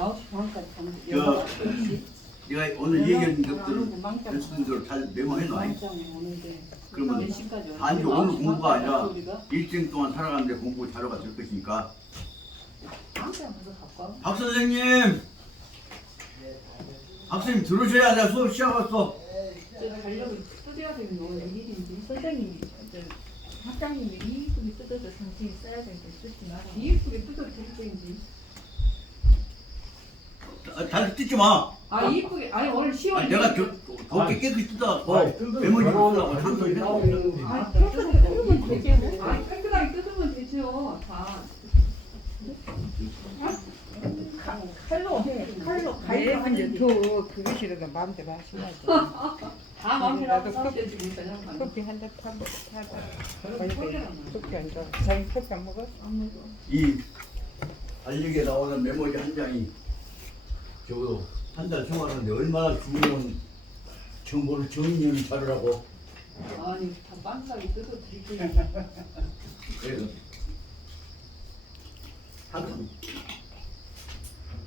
9시 반까지 가는 저, 내가 오늘 얘기한 것들은 여러분들 잘 메모해놔. 그러면 단지 오늘 공부가 아니라 일정 동안 살아가는데 공부 자료가 될 것이니까. 박 선생님! 박 선생님 들으셔야 내가 수업 시작했어. 달력을 뜯어야 되는 거 오늘 일인지 선생님이 학장님이 이쁘게 뜯어서 선생님이 써야 되는데 쓰지 마라. 이쁘게 뜯어도 될지. 잘 뜯지 마. 아 이쁘게 아니 오늘 10월. 아니, 내가 더럽게 깨끗이 뜯어갖고 메모지 쓰라고 항상 해놓고. 아 깨끗하게 뜯으면 되죠. 아 깨끗하게 뜯으면 되죠. 다. 칼로 매번 유튜브 그게 싫어도 마음대로 하시면 다 마음대로 나도 싸우셔야지 그냥 커피 한 잔 타고 커피 안 줘. 자기 커피 안 먹어? 이 알력에 나오는 메모지 한 장이 적어도 한 달 생활하는데 얼마나 중요한 정보를 정리하는 자료라고. 아니 다 빤싸게 뜯어드릴게요. 그래서 항상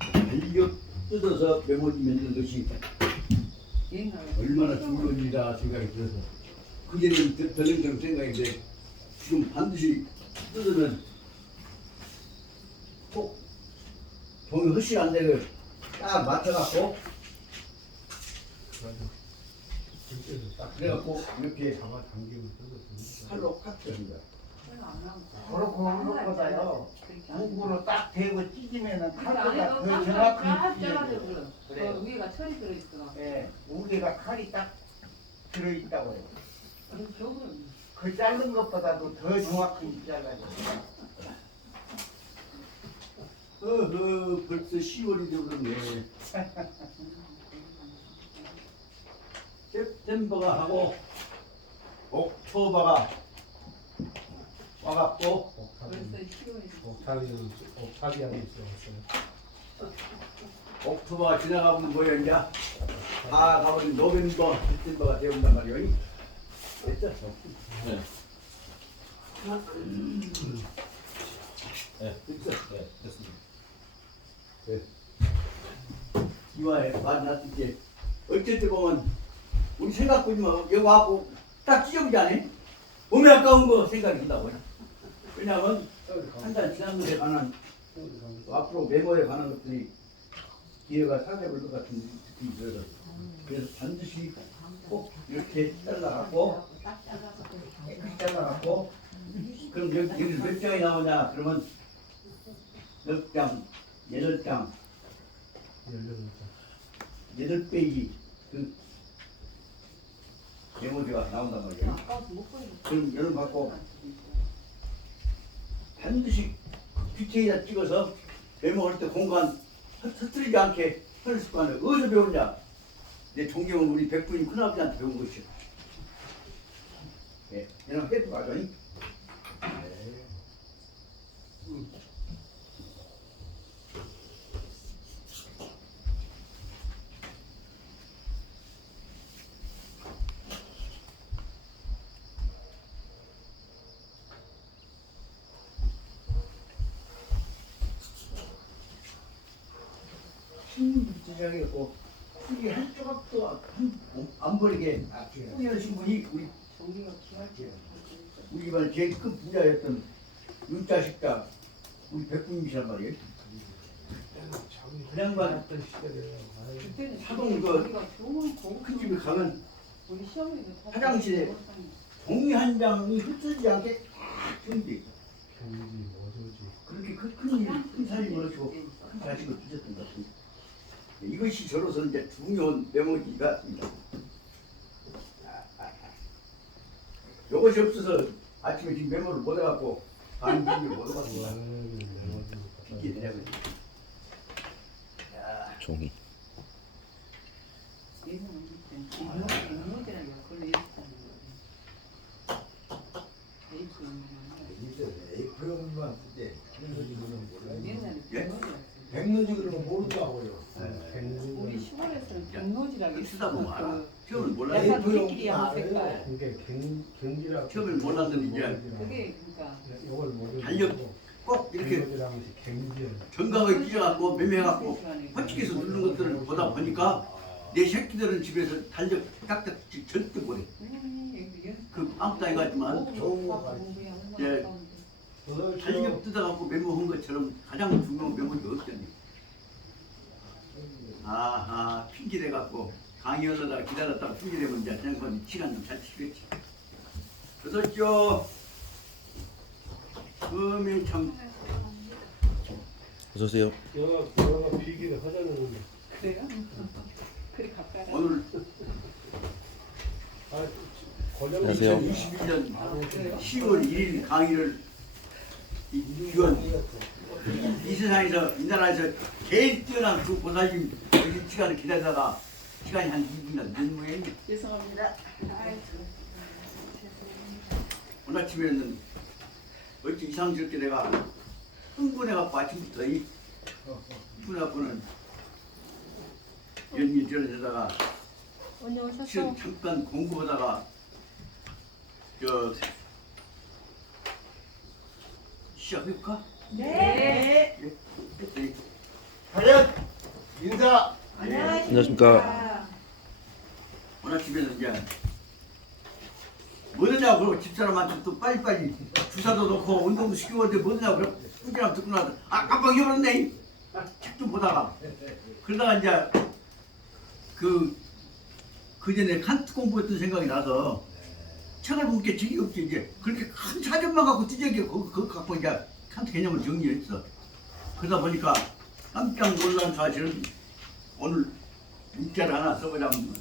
알력 뜯어서 메모지 만드는 것이 얼마나 중요한 일이다 생각이 들어서 그게는 덜렁덜렁 생각인데 지금 반드시 뜯으면 꼭 종이 헛이 안 되고 딱 맞춰갖고 그래갖고 이렇게 칼로 칵 뜯습니다. 그렇고 그것보다요 공구로 딱 대고 찢으면은 그 칼보다 안에도 더 딱 정확히 잘라져 찢어져요. 그 그래요. 위에가 철이 들어있어. 예, 우리가 칼이 딱 들어있다고요. 그럼 저거는 그 자른 것보다도 더 정확히 잘라져요. 벌써 10월이 되었네. september가 하고 옥토버가 와갖고 벌써 10월이 옥탑이 하나 있어요. 옥토버가 지나가면 뭐야 이제 다 가버린 노벰버, 디셈버가 되온단 말이야. 됐죠? 네. 네, 됐어. 네, 됐습니다. 네. 이와에 만났을 때 어쩔 때 보면 우리 생각 보지 마. 여기 와갖고 딱 찢어보지 않니? 몸에 아까운 거 생각이 든다고. 왜냐하면 한 달 지난 것에 관한 앞으로 메모에 관한 것들이 기회가 찾아볼 것 같은 느낌이 들어요. 그래서 반드시 꼭 이렇게 잘라갖고 깨끗이 잘라갖고 그럼 여기 몇 장이 나오냐? 그러면 몇 장, 8장, 8페이지 그 메모지가 나온단 말이에요. 그럼 여러분 갖고 반드시 PK에다 찍어서 메모할 때 공간 터뜨리지 않게 하는 습관을 어디서 배웠냐? 내 존경은 우리 백부님 큰아버지한테 배운 것이요. 예, 얘는 해도 맞아니? 시작했고 풀이 한 조각도 안 버리게 뿌리하신 분이 우리 집안 제일 큰 부자였던 윤자식자 우리 백부님이란 말이에요. 그 양반 사동 큰 집에 가면 화장실에 종이 한 장이 흩어지지 않게 딱 준비. 그렇게 큰 살림을 하시고 큰 자식을 두셨던 것 같습니다. 이것이 저로서 이제 중요한 메모지가 있습니다. 이것이 없어서 아침에 지금 메모를 못 해갖고 반 준비를 못 해봤습니다. 이게 되냐고요. 종이. 백문지 그러면 모르더라고요. 우리 시골에서는 백노지라고 쓰다 보면 알아. 있어. 처음엔 약간 몰랐는데 우리끼리 한 색깔. 그게 경기라고. 처음엔 몰랐는데 이제 그게 그러니까 이걸 모르고 달력 꼭 이렇게 갱년이라는 것이 갱년. 정강을 찢어갖고 매매해갖고 헛치기해서 누르는 것들을 보다 보니까 내 새끼들은 집에서 달력 딱딱 절대 못해. 그 아무 땅에 갔지만 좋은 거 가르쳐. 예, 달력 뜯어갖고 메모한 것처럼 가장 중요한 메모가 없잖니. 아하 핑계대갖고 강의하려다가 기다렸다가 핑계대면 이제 그냥 시간 좀 잘 치겠지. 그렇죠. 그러면 참 어서 오세요. 영화 비기는 하자는 그래요? 그래 가까이. 오늘 안녕하세요. 2021년 그래요? 10월 1일 강의를 이건 이 세상에서 이 나라에서 제일 뛰어난 그 보살님 이 시간을 기다리다가 시간이 한 2분이나 늦은 모양이네. 죄송합니다. 오늘 아침에는 어찌 이상스럽게 내가 흥분해갖고 아침부터 흥분해갖고는 연기 들어다가 언니 오셨어? 지금 잠깐 공부하다가 시작해볼까? 네. 네. 하연 인사. 안녕하십니까. 오늘 아침에는 이제 뭐냐고 그러고 집사람한테 또 빨리빨리 주사도 놓고 운동도 시키고 뭐냐고 그러고 꾸준히 듣고 나서 깜빡 잊어버렸네. 책 좀 보다가 그러다가 이제 그 전에 칸트 공부했던 생각이 나서 책을 본 게 책이 없지. 이제 그렇게 큰 사전만 갖고 찢어게 그거 갖고 이제 칸트 개념을 정리했어. 그러다 보니까 깜짝 놀란 사실은 오늘 문자를 하나 써보자면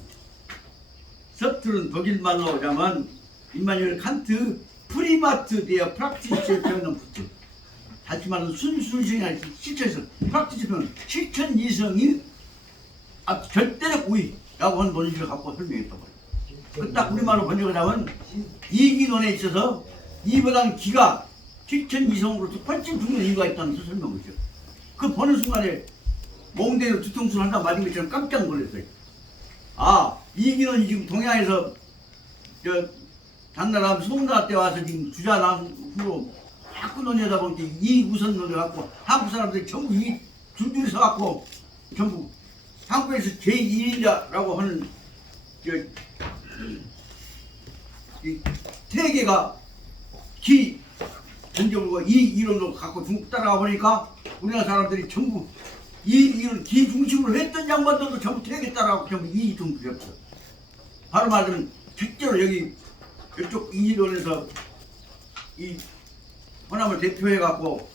서투른 독일말로 하자면 임마누엘 칸트 프리마트 데어 프락티스 배우는 붙죠. 다시 말하면 순수성이 아니라 실천에서 프락티스는 실천 이성이 절대적 우위라고 하는 논리를 갖고 설명했단 말이에요. 그 딱 우리말로 번역을 하면 이기론에 있어서 이보다는 기가 실천 이성으로서 훨씬 중요한 이유가 있다는 것을 설명을 했죠. 그 보는 순간에 몽대로 뒤통수를 한다고 맞은 것처럼 깜짝 놀랐어요. 이기론이 지금 동양에서 당나라 송나라 때 와서 지금 주자 후로 자꾸 논의하다 보니까 이 우선 논의갖고 한국 사람들이 전부 이 줄줄이 서갖고 전부 한국에서 제1인자라고 하는 이 태계가 기 전적으로 이 이론을 갖고 중국 따라가 보니까 우리나라 사람들이 전부 이 이론 기 중심으로 했던 양반들도 전부 태계 따라가고 전부 이 중심이었어. 바로 말하면 실제로 여기 이쪽 이론에서 이 호남을 대표해갖고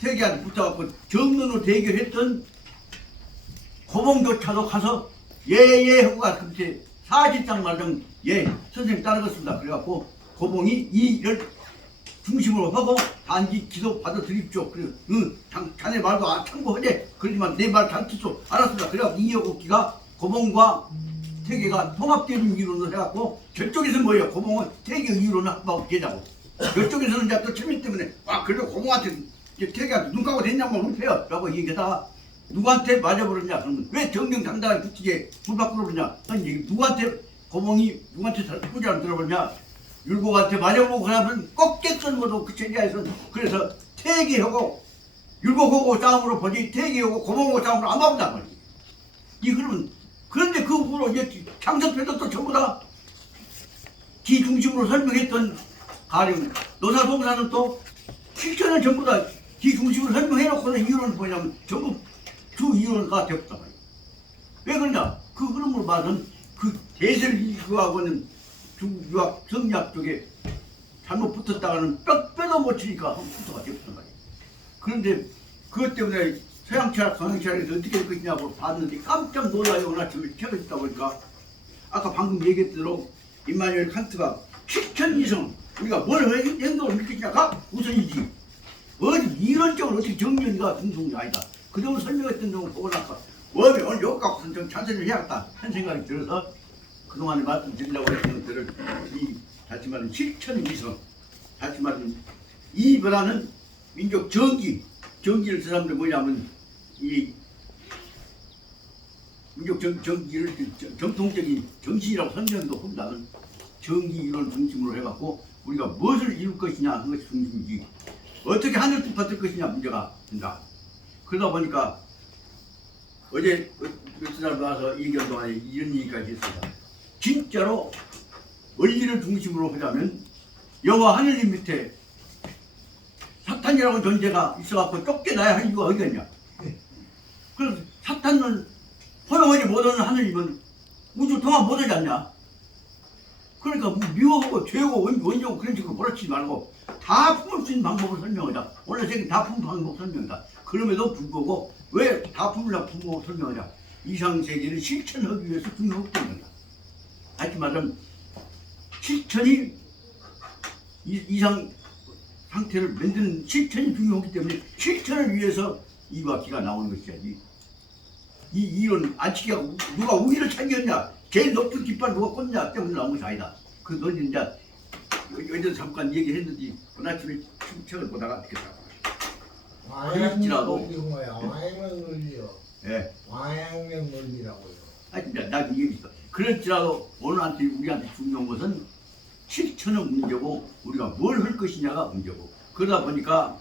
태계한테 붙어갖고 정론으로 대결했던 고봉조차도 가서 예예 하고 가서 그때 사실상 말하자면 선생님 따르겠습니다. 그래갖고 고봉이 이를 중심으로 하고 단지 기도 받아들입죠. 그래 자네 말도 참고하지. 그러지만 내 말 잘 듣소. 알았습니다. 그래갖고 이어국기가 고봉과 태계가 통합되는 이론을 해갖고 저쪽에서는 뭐예요? 고봉은 태계 이론을 한번 계자고 이쪽에서는 이제 또 체면 때문에 그래도 고봉한테 태계한테 눈 감고 됐냐고 울패요 라고 얘기하다가 누구한테 맞아버렸냐 그러면 왜 정정당당하게 붙이게 불 밖으로 그러냐 아니 누구한테 고봉이 누구한테 꾸지람 들어버렸냐 율곡한테 맞아보고 그러면 꺾겠던 것도 그 체제에서 그래서 태계하고 율곡하고 싸움으로 보지 태계하고 고봉하고 싸움으로 안 봐본단 말이에요. 이 그러면 그런데 그 후로 이제 장석표도 또 전부 다 기 중심으로 설명했던 가령 노사동사는 또 실천은 전부 다 기 중심으로 설명해놓고는 이론은 뭐냐면 전부 주 이론가 되었단 말이에요. 왜 그러냐? 그 흐름으로 봐서는 그 대설이하고는 중유학 성리학 쪽에 잘못 붙었다가는 뼈도 못 치니까 붙어가 되었단 말이에요. 그런데 그것 때문에 서양 철학, 동양 철학에서 어떻게 될 것이냐고 봤는데 깜짝 놀라요. 오늘 아침에 책을 읽다 보니까 아까 방금 얘기했던 대로 임마누엘 칸트가 실천 이성 우리가 뭘 행동을 일으키냐가 우선이지 어디 이론적으로 어떻게 정리가 등등이 아니다. 그 정도 설명했던 점 보고 나서 웜이 오늘 여기 갖고서 좀 찬성을 해야겠다 하는 생각이 들어서 그동안에 말씀드리려고 했던 것들을 다시 말하면 실천 이성 다시 말하면 이보다는 민족 정기를 그 사람들 뭐냐면 이 민족 정기를 정통적인 정신이라고 선정도 한다는 정기 이론 중심으로 해갖고 우리가 무엇을 이룰 것이냐 하는 것이 중심이지 어떻게 하늘 뜻받을 것이냐 문제가 된다. 그러다 보니까 어제 며칠 날 와서 2개월 동안에 이런 얘기까지 했습니다. 진짜로 원리를 중심으로 하자면 여호와 하늘님 밑에 사탄이라고 존재가 있어갖고 쫓겨나야 할 이유가 어디가 있냐. 그래서 사탄은 허용하지 못하는 하늘님은 우주 통합 못하지 않냐. 그러니까 미워하고 죄고 원죄고 그런 식으로 몰아치지 말고 다 품을 수 있는 방법을 설명하자. 원래 세계 다 품을 방법 설명하자. 그럼에도 불구하고 왜 다 품으려고 품고 설명하자. 이상세계를 실천하기 위해서 중요하기 때문이다. 다시 말하면 실천이 이상 상태를 만드는 실천이 중요하기 때문에 실천을 위해서 이와 기가 나오는 것이야지. 이 이론 안치기가 누가 우위를 차지했냐, 제일 높은 깃발 누가 꽂냐 때문에 나온 것이 아니다. 그 논의 이제 어제 잠깐 얘기했는데 오늘 아침에 책을 보다가 듣겠다. 그럴지라도 와양면 논리요. 예. 와양면 논리라고요. 아니 이제 나 얘기했어. 그럴지라도 오늘한테 우리한테 중요한 것은 실천은 문제고 우리가 뭘 할 것이냐가 문제고, 그러다 보니까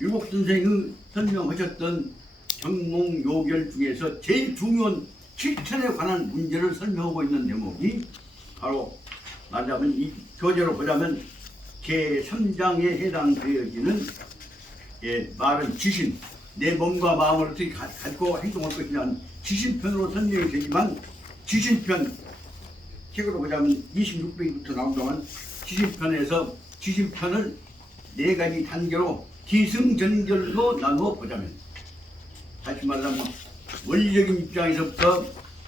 율곡 선생이 설명하셨던 정몽요결 중에서 제일 중요한 실천에 관한 문제를 설명하고 있는 대목이 바로 말하자면 이 교재로 보자면 제3장에 해당되어지는 말은 지신, 내 몸과 마음을 어떻게 가지고 행동할 것이냐는 지신편으로 설명이 되지만, 지신편 책으로 보자면 26페이지부터 나온다면 지신편에서 지신편을 4가지 단계로 기승전결로 나누어 보자면, 다시 말하면 원리적인 입장에서부터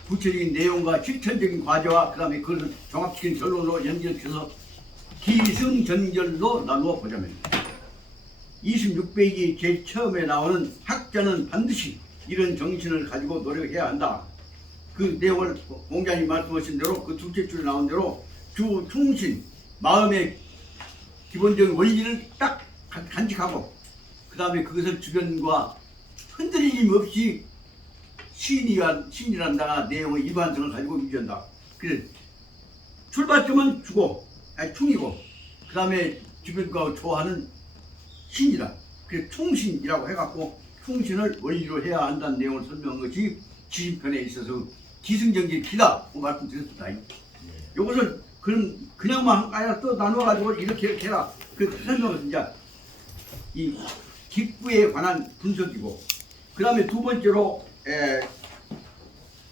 구체적인 내용과 실천적인 과제와 그 다음에 그것을 종합시킨 결론으로 연결해서 기승전결로 나누어 보자면, 26페이지 제일 처음에 나오는 학자는 반드시 이런 정신을 가지고 노력해야 한다. 그 내용을 공자님 말씀하신 대로 그 둘째 줄에 나온 대로 주 충신, 마음의 기본적인 원리를 딱 간직하고 그 다음에 그것을 주변과 흔들림 없이 신이란다 내용의 일관성을 가지고 유지한다. 그래서 출발점은 충이고 그 다음에 주변과 조화하는 신이다. 그래서 충신이라고 해갖고 충신을 원리로 해야 한다는 내용을 설명한 것이 지신편에 있어서 기승전결 기다고 말씀드렸습니다. 이것을 그냥만 아니라 또 나눠가지고 이렇게 해라. 그 설명은 이제 이 기부에 관한 분석이고, 그 다음에 두 번째로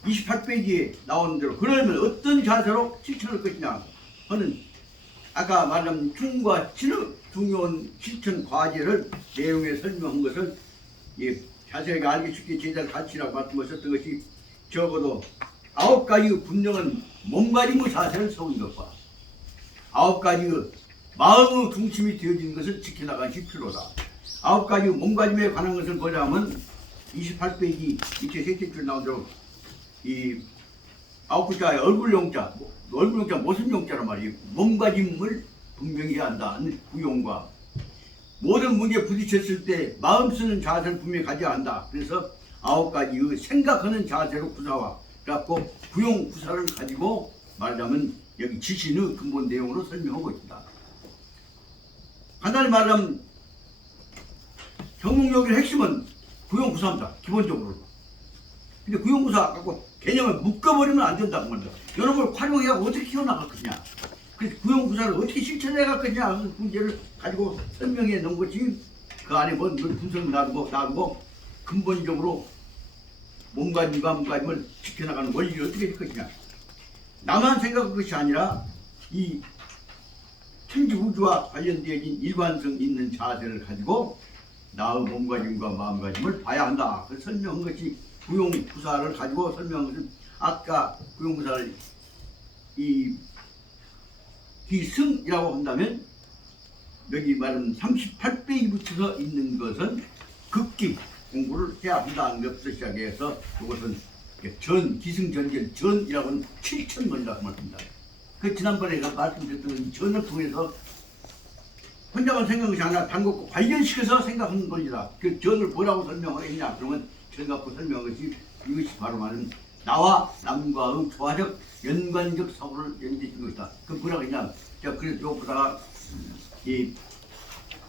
28페이지에 나오는 대로 그러면 어떤 자세로 실천할 것이냐 하는 아까 말한 충과 신의 중요한 실천 과제를 내용에 설명한 것을 자세하게 알기 쉽게 제자를 가르치라고 말씀하셨던 것이 적어도 9가지의 분명한 몸가짐의 자세를 세우는 것과 9가지의 마음의 중심이 되어지는 것을 지켜나가기 필요하다. 9가지의 몸가짐에 관한 것을 보자면 28페이지 밑에 셋째 줄 나온 대로 이 9글자의 얼굴용자 무슨 용자란 말이에요. 몸가짐을 분명히 해야 한다는 구용과 모든 문제에 부딪혔을 때 마음 쓰는 자세를 분명히 가져야 한다. 그래서 9가지의 생각하는 자세로 구사와 그래갖고 구용 구사를 가지고 말하자면 여기 지신의 근본 내용으로 설명하고 있다. 간단히 말하면 정몽요결의 핵심은 구용 구사입니다. 기본적으로. 근데 구용 구사 갖고 개념을 묶어버리면 안 된다고 말이야. 이런 걸 활용해야 어떻게 키워나갈 거냐. 그래서 구용 구사를 어떻게 실천해 갈 거냐 하는 문제를 가지고 설명해 놓은 것이 그 안에 뭔 분석을 놔두고 근본적으로 몸가짐과 몸가짐을 지켜나가는 원리를 어떻게 할 것이냐. 나만 생각할 것이 아니라 이 천지 우주와 관련되어진 일관성 있는 자세를 가지고 나의 몸가짐과 마음가짐을 봐야 한다. 그래서 설명한 것이 구용구사를 가지고 설명한 것은 아까 구용구사를 이 기승이라고 한다면 여기 말하면 38페이지 붙여서 있는 것은 극기 공부를 해야 한다는 것부터 시작해서 이것은 기승전결 전이라고 하는 실천론이라고 말합니다. 그 지난번에 말씀드렸던 전을 통해서 혼자만 생각한 것이 아니라 단것과 관련시켜서 생각하는 논리다. 그 전을 뭐라고 설명을 했냐 그러면 전 갖고 설명한 것이 이것이 바로 말하는 나와 남과의 조화적 연관적 사고를 연결시키는 것이다. 그 뭐라고 했냐. 자, 그래서 이것보다가 이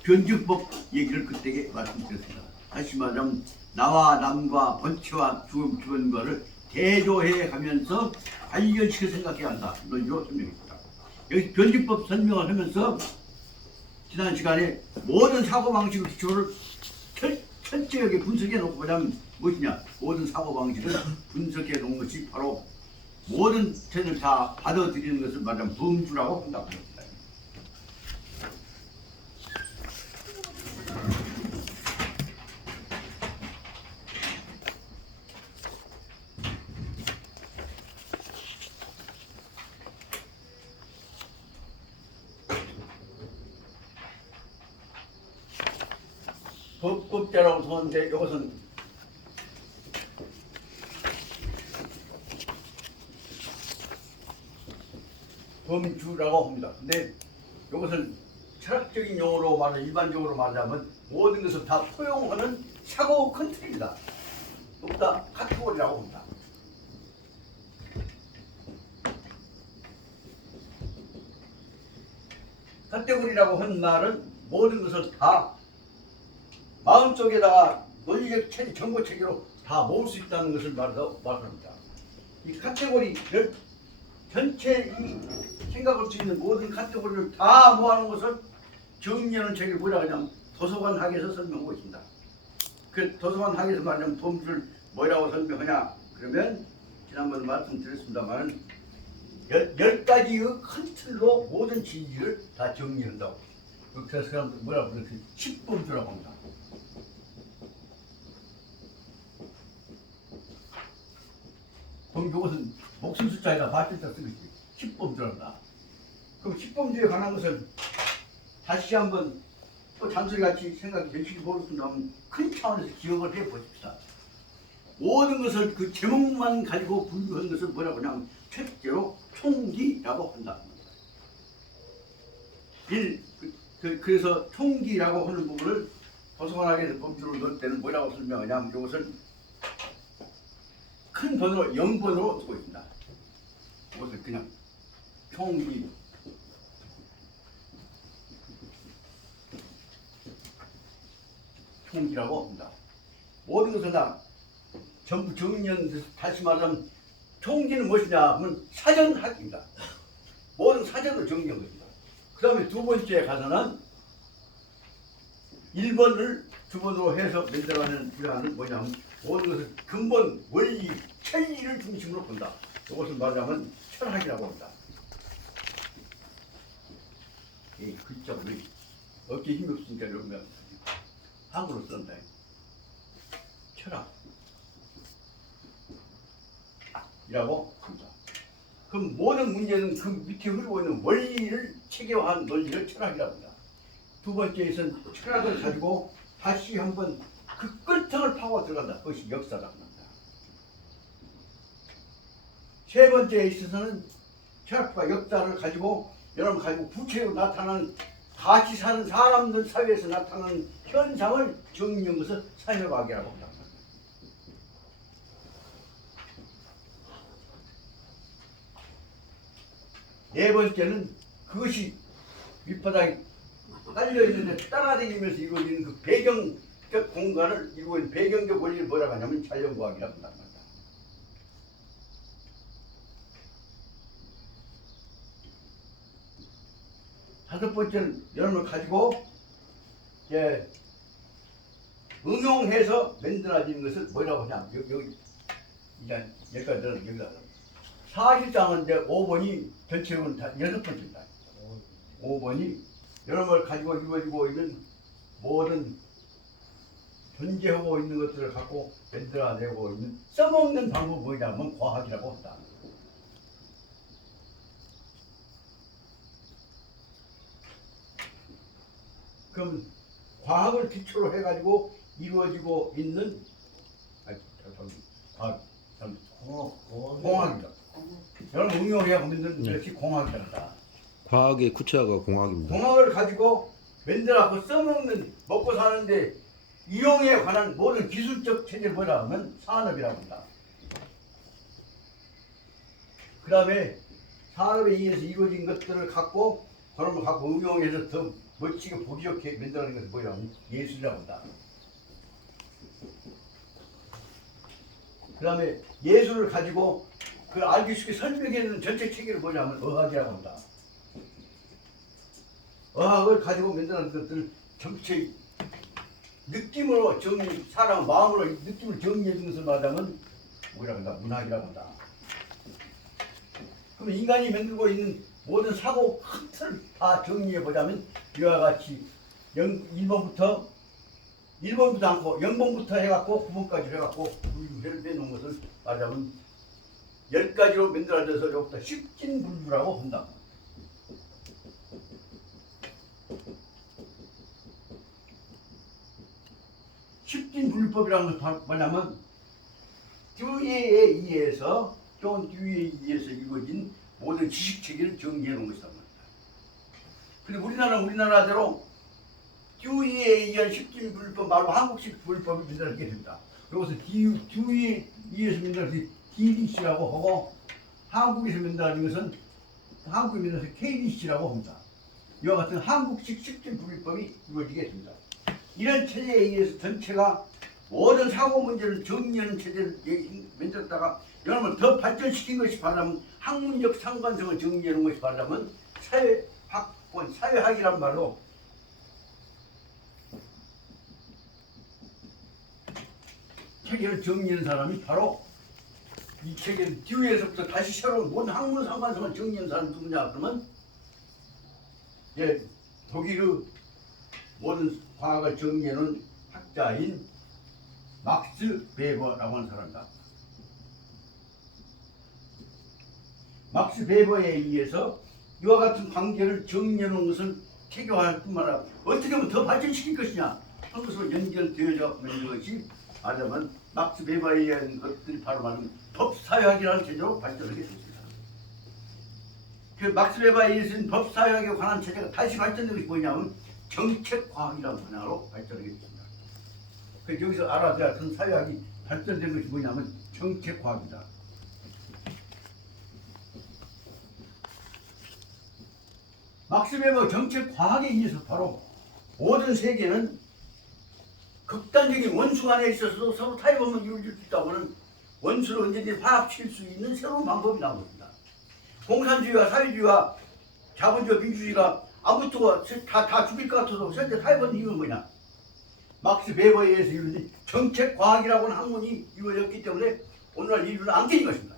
변증법 얘기를 그때 말씀드렸습니다. 다시 말하면 나와 남과 본체와 주변과를 대조해 가면서 관련시켜 생각해야 한다. 논리로 설명했습니다. 여기 변증법 설명을 하면서 지난 시간에 모든 사고방식의 기초를 철저하게 분석해 놓고 보자면 무엇이냐? 모든 사고방식을 분석해 놓은 것이 바로 모든 죄를 다 받아들이는 것을 말하면 범주라고 한다고 합니다. 법자라고 썼는데 이것은 범주라고 합니다. 근데 이것은 철학적인 용어로 말하면 일반적으로 말하자면 모든 것을 다 포용하는 사고 큰 틀입니다. 보다 카테고리라고 합니다. 카테고리라고 하는 말은 모든 것을 다 마음속에다가 논리적 체계, 정보 체계로 다 모을 수 있다는 것을 말합니다. 이 카테고리를 전체 이 생각할 수 있는 모든 카테고리를 다 모아놓은 것을 정리하는 책을 뭐라 하냐면 도서관 학에서 설명하고 있습니다. 그 도서관 학에서 말하자면 범주를 뭐라고 설명하냐 그러면 지난번에 말씀드렸습니다만 10가지의 큰 틀로 모든 진리를 다 정리한다고. 그래서 사람들 뭐라고 그러지? 10범주라고 합니다. 그럼 이것은 목숨 숫자에다 발전자 쓰겠지. 10범주랍니다. 그럼 10범주에 관한 것을 다시 한번 또 잔소리같이 생각이 될지 모르겠습니다만 큰 차원에서 기억을 해보십시다. 모든 것을 그 제목만 가지고 분류한 것을 뭐라고 하냐면 첫째로 총기라고 한다. 그래서 총기라고 하는 부분을 도서관학에서 범주를 넣을 때는 뭐라고 설명하냐면 이것은 큰 번호로 0번으로 쓰고 있습니다. 이것을 그냥 총기 총기라고 합니다. 모든 것을 다 전부 정리한 다시 말하면 총기는 무엇이냐 하면 사전학입니다. 모든 사전을 정리한 것입니다. 그 다음에 두 번째에 가서는 1번을 두 번으로 해서 만들어가는 필요한 뭐냐면 모든 것을 근본, 원리, 천리를 중심으로 본다. 이것을 말하자면 철학이라고 합니다. 이 글자가 어깨에 힘이 없으니까 이런 거 한글로 쓴다. 철학이라고 합니다. 그럼 모든 문제는 그 밑에 흐르고 있는 원리를 체계화한 논리를 철학이라고 합니다. 두 번째에서는 철학을 가지고 다시 한번 그 끄트을 파고 들어간다. 그것이 역사라고 합니다. 세 번째에 있어서는 철학과 역사를 가지고 여러분 가지고 구체적으로 나타나는 같이 사는 사람들 사회에서 나타나는 현상을 정리한 것을 사회과학이라고 합니다. 네 번째는 그것이 밑바닥에 깔려있는데 따라다니면서 이루어지는 그 배경적 공간을 이루고 있는 배경적 원리를 뭐라고 하냐면 자연과학이라고 한다. 다섯 번째는 여러분을 가지고 이제 응용해서 만들어진 것을 뭐라고 하냐. 여기 이제 여기까지 여기다. 사실상은 이제 5번이 전체적으로 다 6번째입니다. 5번이 여러분을 가지고 이루어지고 있는 모든 존재하고 있는 것들을 갖고 만들어내고 있는 써먹는 방법이 뭐냐면 과학이라고 한다. 그럼 과학을 기초로 해가지고 이루어지고 있는 공학입니다. 여러분 응용해야 만드는 것이 공학이다. 과학의 구체화가 공학입니다. 공학을 가지고 만들어갖고 써먹는 먹고 사는데 이용에 관한 모든 기술적 체제를 뭐라 하면 산업이라고 한다. 그 다음에 산업에 의해서 이루어진 것들을 갖고 그런 걸 갖고 응용해서 더 멋지게 보기 좋게 만들어낸 것은 뭐냐면 예술이라고 한다. 그 다음에 예술을 가지고 그 알기 쉽게 설명하는 전체 체계를 뭐냐면 어학이라고 한다. 어학을 가지고 만드는 것들 전체 느낌으로 정리, 사람 마음으로 느낌을 정리해 주는 것을 말하면 뭐라고 한다? 문학이라고 한다. 그럼 인간이 만들고 있는 모든 사고 큰 틀을 다 정리해 보자면 이와 같이 1번부터 않고 0번부터 해갖고 9번까지 해갖고 분류를 빼놓은 것을 말하자면 10가지로 만들어져서 여기부터 십진분류라고 한다. 십진분류법이라는 것은 뭐냐면 듀에에 의해서 존 듀에에 의해서 이루어진 모든 지식체계를 정리해 놓은 것이다 말이다. 근데 우리나라대로 듀에에 의한 십진분류법 말로 한국식 분류법을 만들게 됩니다. 여기서 듀에에 의해서 만들어진 DDC라고 하고 한국에서 만들어진 것은 한국에 만들어서 KDC라고 합니다. 이와 같은 한국식 십진분류법이 이루어지게 됩니다. 이런 체제에 의해서 전체가 모든 사고 문제를 정리하는 체제를 만들었다가 여러분 더 발전시킨 것이 바라면 학문적 상관성을 정리하는 것이 바라면 사회학이란 말로 체계를 정리하는 사람이 바로 이 체계를 뒤에서부터 다시 새로운 모든 학문 상관성을 정리하는 사람이 누구냐 그러면 독일의 모든 과학을 정리하는 학자인 막스 베버라고 하는 사람이다. 막스 베버에 의해서 이와 같은 관계를 정리해 놓은 것을 체계화할 뿐만 아니라 어떻게 하면 더 발전시킬 것이냐 하는 것으로 연결되어져 있는 것이 말하자면 막스 베버에 의한 것들이 바로 말하면 법사회학이라는 체제로 발전하게 됐습니다. 그 막스 베버에 의해서 법사회학에 관한 체제가 다시 발전된 것이 뭐냐면 정책과학이라는 분야로 발전하게 됐습니다. 그래서 여기서 알아둬야 할 사회학이 발전된 것이 뭐냐면 정책과학이다. 막스 베버 정책과학에 의해서 바로 모든 세계는 극단적인 원수 안에 있어서도 서로 타협 없는 이루어질 수 있다고는 원수를 언제든지 화합시킬 수 있는 새로운 방법이 나옵니다. 공산주의와 사회주의와 자본주의와 민주주의가 아무것도 다 죽일 것 같아도 현재 타협 없는 이유는 뭐냐? 막스 베버에 의해서 이루어진 정책과학이라고 하는 학문이 이루어졌기 때문에 오늘날 인류는 안 깨진 것입니다.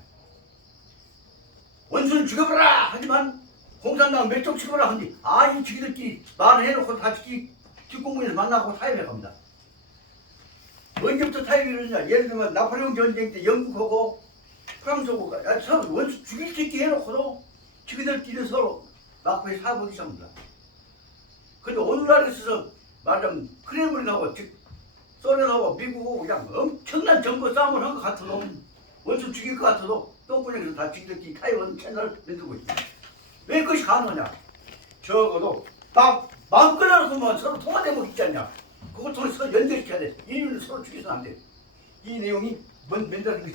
원수는 죽여버라! 하지만 공산당은 몇 쪽 치고라 하니 이 지기들끼리 말을 해놓고 다 뒷공문에서 만나고 타협해 갑니다. 언제부터 타협이 이루어지냐? 예를 들면 나폴레옹 전쟁 때 영국하고 프랑스하고 서로 원수 죽일 수 있게 해놓고도 지기들끼리 서로 낙후에 사고를 시작합니다. 근데 오늘날에 있어서 말하자면 크렘린하고 즉 소련하고 미국하고 그냥 엄청난 정보 싸움을 한 것 같아도 원수 죽일 것 같아도 똥구녕에서 다 지기들끼리 타협하는 채널을 만들고 있습니다. 왜 그것이 가능하냐? 적어도 마음 끌어놓고 서로 통화 대목 있지 않냐? 그걸 통해서 연결시켜야 돼. 인류는 서로 죽여서는 안 돼. 이 내용이 맨날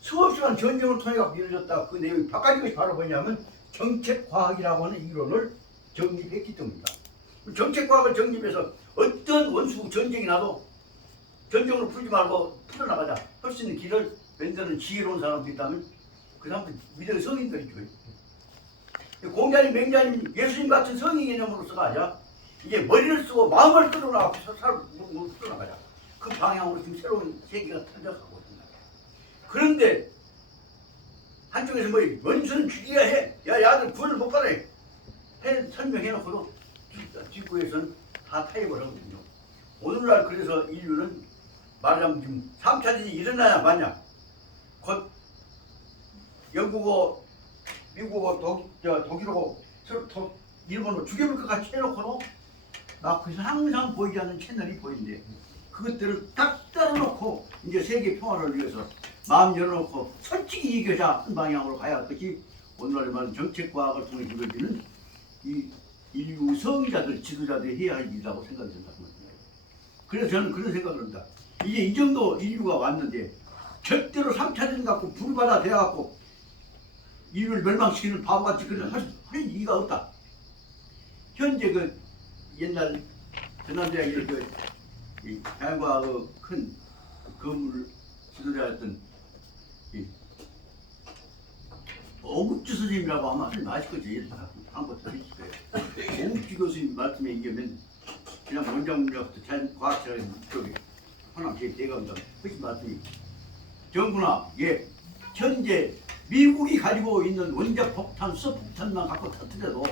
수없이만 전쟁을 통해 이루어졌다. 그 내용이 바꿔진 것이 바로 뭐냐면 정책과학이라고 하는 이론을 정립했기 때문입니다. 정책과학을 정립해서 어떤 원수 전쟁이 나도 전쟁으로 풀지 말고 풀어나가자 할 수 있는 길을 만드는 지혜로운 사람들이 있다면 그 사람들 믿음의 성인들이죠. 공자님, 맹자님, 예수님 같은 성인 개념으로서가 아니라 이게 머리를 쓰고 마음을 끌어나가서 사람을 끌어나가자. 그 방향으로 지금 새로운 세계가 터져가고 있습니다. 그런데 한쪽에서 원수는 죽여야 해. 야들 구원을 못 받아. 설명해놓고도 뒷구에서는 다 타협을 하거든요. 오늘날 그래서 인류는 말하자면 지금 3차 대전이 일어나야 마냐. 곧 영국어, 미국어, 독일어, 일본어 죽여볼 것 같이 해놓고도 낙후에서 항상 보이지 않는 채널이 보이는데 그것들을 딱 따라놓고 이제 세계 평화를 위해서 마음 열어놓고 솔직히 얘기하자 한 방향으로 가야 할 것이 오늘날 말하는 정책과학을 통해 이루어지는 이 인류 성자들, 지도자들이 해야 할 일이라고 생각이 든다고 말입니다. 그래서 저는 그런 생각을 합니다. 이제 이 정도 인류가 왔는데 절대로 3차 대전 갖고 불바다 되어갖고 인류를 멸망시키는 바보같이 그런 할 이유가 없다. 현재 그 옛날 전남대가 이 해안과 큰 건물 지도자였던 이 오국주 선생님이라고 아마 아실 거지. 한번 들으실 거예요. 오국주 교수님 말씀에 의하면 그냥 원자문학부터 과학자 쪽에 하나 제 대감자 훨씬 말씀이 정부나 예 현재 미국이 가지고 있는 원자 폭탄, 수폭탄만 갖고 터뜨려도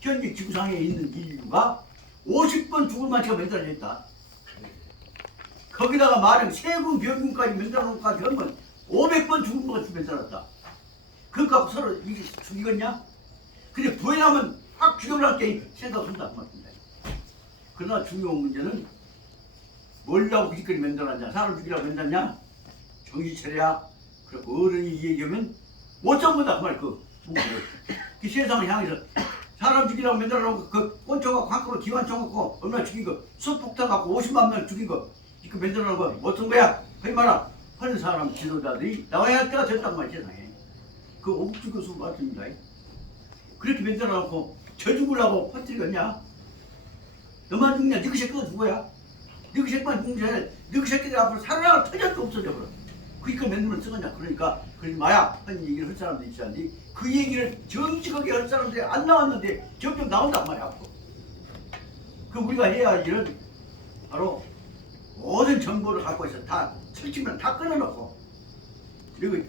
현재 지구상에 있는 인류가 50번 죽을 만치가 만들어져 있다. 거기다가 말은 세군 병군까지 만들어놓고까지 하면 500번 죽을 것 같이 만들어놨다. 그거 갖고 서로 이게 죽이겠냐? 근데 부인하면 확 죽여버릴 게 생각한다 그 말입니다. 그러나 중요한 문제는 뭘라고 그짓거리 만들어놨냐? 사람 죽이라고 만들었냐? 정신 차려야. 그리고 어른이 얘기하면 못 전부다 그 말 그 세상을 향해서 사람 죽이라고 만들어놓고 그 권총하고 광크로 기관총 갖고 얼마나 죽인 거 수폭탄 갖고 50만 명 죽인 거 이거 만들어놓은 거 못한 거야? 하지 마라. 하는 사람 지도자들이 나와야 할 때가 됐단 말이야 세상에. 그 오국주 교수 말씀입니다. 그렇게 만들어놓고 저 죽으려고 퍼뜨리겠냐? 너만 죽냐? 너그 새끼가 죽어야? 너그 새끼만 죽냐? 너그 새끼들 앞으로 살아날 터전도 없어져 버려. 그니까 맨날 쓰겠냐? 그러니까 그러지 마야 하는 얘기를 할 사람도 있지 않니? 그 얘기를 정직하게 할 사람들이 안 나왔는데 점점 나온단 말이야 앞으로. 그 우리가 해야 할 일은 바로 모든 정보를 갖고 있어 다 설치면 다 끊어놓고 그리고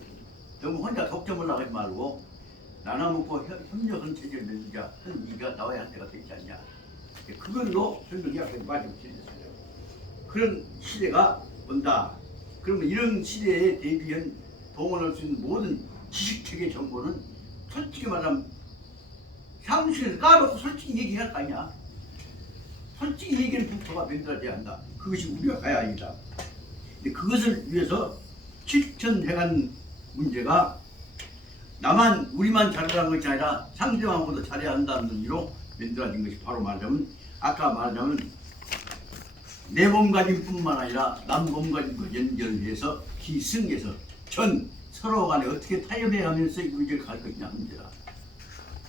너무 혼자 독점을 나가지 말고 나눠 먹고 협력하는 체제를 만들자 하는 얘기가 나와야 할 때가 되지 않냐. 그걸로 설명이 앞에 마지막 시대였어요. 그런 시대가 온다. 그러면 이런 시대에 대비한 동원할 수 있는 모든 지식체계 정보는 솔직히 말하면 사무실에서 까놓고 솔직히 얘기할 거 아니야. 솔직히 얘기하는 국토가 만들어져야 한다. 그것이 우리가 가야 합니다. 근데 그것을 위해서 실천해간 문제가 나만 우리만 잘하는 것이 아니라 상대방보다 잘해야 한다는 의미로 만들어진 것이 바로 말하자면 아까 말하자면 내 몸가짐뿐만 아니라 남 몸가짐과 연결해서 기승해서 전 서로 간에 어떻게 타협해 가면서 이 문제를 갈 것이냐 문제다.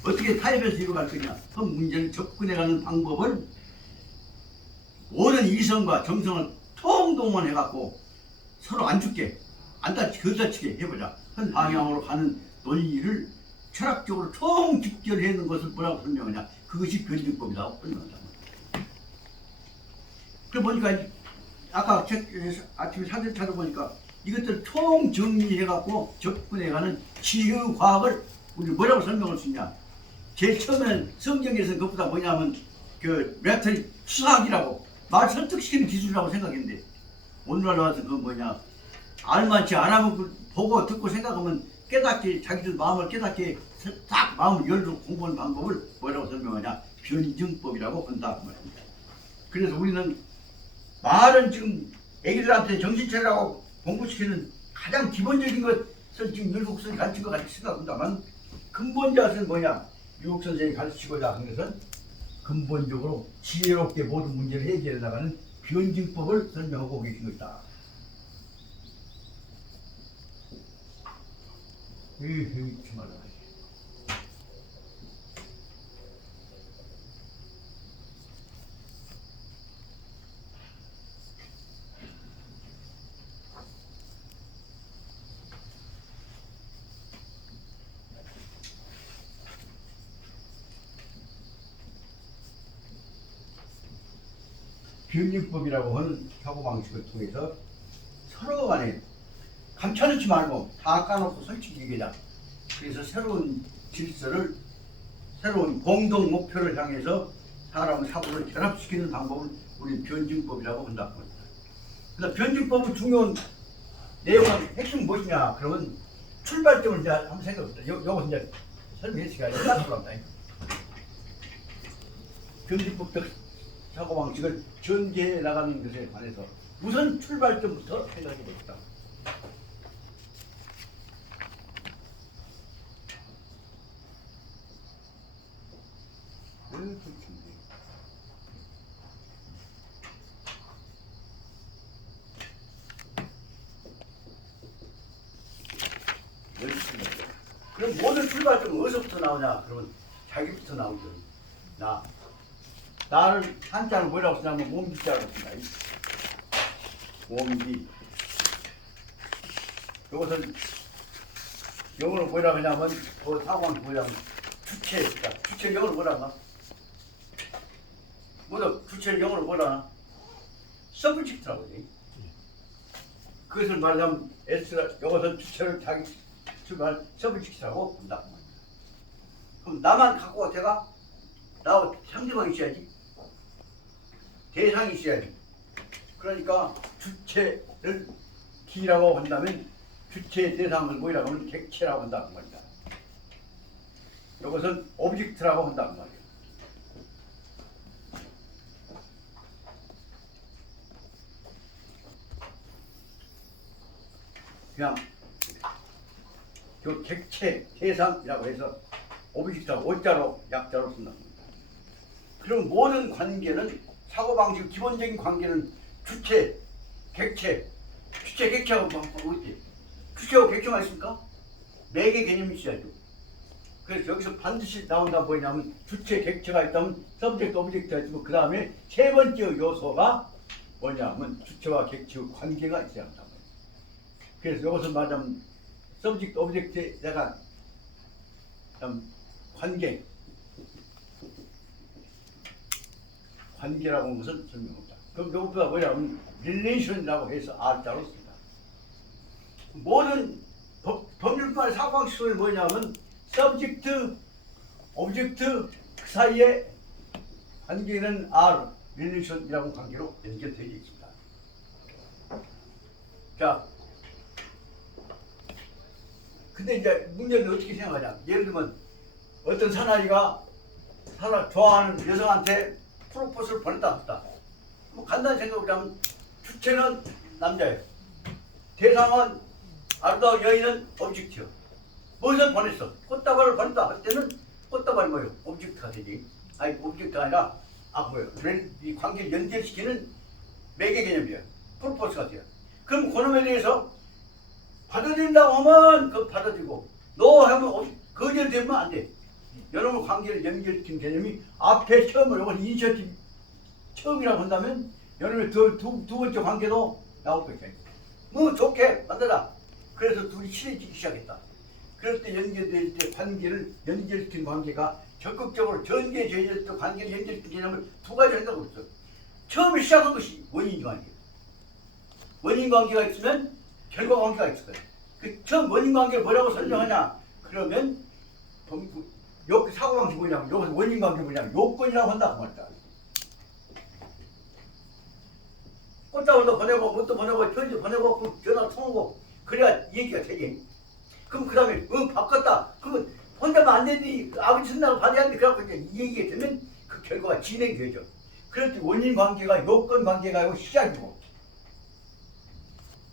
어떻게 타협해서 이로 갈 것이냐 그 문제를 접근해가는 방법을 모든 이성과 정성을 통동원해갖고 서로 안 죽게 안 다치게 해보자 한 방향으로 가는 논리를 철학적으로 총집결해놓은 것을 뭐라고 설명하냐 그것이 변증법이라고 설명한다. 그래 보니까 아까 아침에 사진 찾아보니까 이것들 총 정리해갖고 접근해가는 지혜과학을 우리 뭐라고 설명할 수 있냐. 제일 처음에는 성경에서 그것보다 뭐냐면 그 메타리 수학이라고 말 설득시키는 기술이라고 생각했는데 오늘날 와서 그건 뭐냐 알만치 알아보고 듣고 생각하면 깨닫게 자기들 마음을 깨닫게 딱 마음을 열고 공부하는 방법을 뭐라고 설명하냐 변증법이라고 한다 그 말입니다. 그래서 우리는 말은 지금 애기들한테 정신차리라고 공부시키는 가장 기본적인 것을 지금 율곡선이 가르친 것 같이 생각합니다만 근본자는 뭐냐 율곡 선생이 가르치고자 하는 것은 근본적으로 지혜롭게 모든 문제를 해결해 나가는 변증법을 설명하고 계신 것이다. 정말 변증법이라고 하는 사고방식을 통해서 서로 간에 감춰놓지 말고 다 까놓고 솔직히 얘기하자. 그래서 새로운 질서를 새로운 공동 목표를 향해서 사람 사고를 결합시키는 방법을 우리 변증법이라고 한다고 합니다. 그래서 변증법의 중요한 내용은 핵심은 무엇이냐 그러면 출발점을 이제 한번 생각해보자. 요거 이제 설명해 시간이 끝났습니다. 변증법적 사고방식을 전개해 나가는 것에 관해서 우선 출발점부터 생각해 봅시다. 그럼 모든 출발점은 어디서부터 나오냐? 그러면 자기부터 나오죠. 나. 나를 한자는 뭐라고 쓰냐면 몸지자라고 씁니다. 몸지. 이것은 영어로 뭐라고 하냐면 그 사관 뭐냐면 주체입니다. 주체 영어로 뭐라고 하나? 뭐다 주체를 영어로 뭐라 하나? 서브젝트라고 해. 그것을 말하자면 이것은 주체를 자기 주말 서브젝트라고 본다. 그럼 나만 갖고 제가 나하고 상대방이 있어야지. 대상이 있어야지. 그러니까 주체를 기라고 한다면 주체의 대상을 뭐라고 하면 객체라고 한다는 겁니다. 이것은 오브젝트라고 한다는 말이에요. 그냥 그 객체, 대상이라고 해서 오브젝트라고 오자로 약자로 쓴다는 겁니다. 그럼 모든 관계는 사고방식 기본적인 관계는 주체, 객체, 주체, 객체하고 뭐 있지? 주체하고 객체가 있습니까? 네 개 개념이 있어야죠. 그래서 여기서 반드시 나온다 뭐냐면 주체, 객체가 있다면 서브젝트, 오브젝트가 있고 그 다음에 세 번째 요소가 뭐냐면 주체와 객체의 관계가 있어야 한다. 그래서 이것을 말하자면 서브젝트, 오브젝트에 내가 관계라고 하는 것을 설명합니다. 그럼 이것보다 뭐냐면 릴레이션이라고 해서 R자로 씁니다. 모든 법률판의 사고방식 속에 뭐냐면 서브젝트, 오브젝트 그 사이에 관계는 R, 릴레이션이라고 관계로 연결되어 있습니다. 자, 근데 이제 문제는 어떻게 생각하냐? 예를 들면 어떤 사나이가 좋아하는 여성한테 프로포즈를 보냈다 했다. 뭐 간단히 생각을 하면 주체는 남자예요. 대상은 아름다운 여인은 오브젝트요. 무엇을 보냈어? 꽃다발을 보냈다 할 때는 꽃다발이 뭐예요? 오브젝트가 되지. 아니 오브젝트가 아니라 뭐예요? 이 관계를 연결시키는 매개 개념이에요. 프로포즈가 돼요. 그럼 그놈에 대해서 받아들인다고 하면 그 받아들이고 너 하면 거절되면 안 돼. 여러분 관계를 연결시킨 개념이 앞에 처음으로 이걸 이니셔티브 처음이라고 한다면 여러분의 두 번째 관계도 나올 것이야. 뭐 좋게 만들라. 그래서 둘이 친해지기 시작했다. 그럴 때 연결될 때 관계를 연결시킨 관계가 적극적으로 전개 제의했던 관계를 연결시킨 개념을 두 가지 생각하고 있어. 처음에 시작한 것이 원인 관계. 원인 관계가 있으면 결과 관계가 있을 거예요. 그 처음 원인 관계를 뭐라고 설명하냐? 그러면 여기 사고방식 뭐냐면 여기서 원인 관계 뭐냐면 요건이라고 한다 그 말이다. 꽃다발도 보내고 뭣도 보내고 편지 보내고 전화 통하고 그래야 얘기가 되지. 그럼 그 다음에 바꿨다. 그러면 혼자만 안 되니 아버지 쓴다고 받아야 하는데 그래갖고 이제 이 얘기가 되면 그 결과가 진행되죠. 그럴 때 원인 관계가 요건 관계가 아니고 시작이고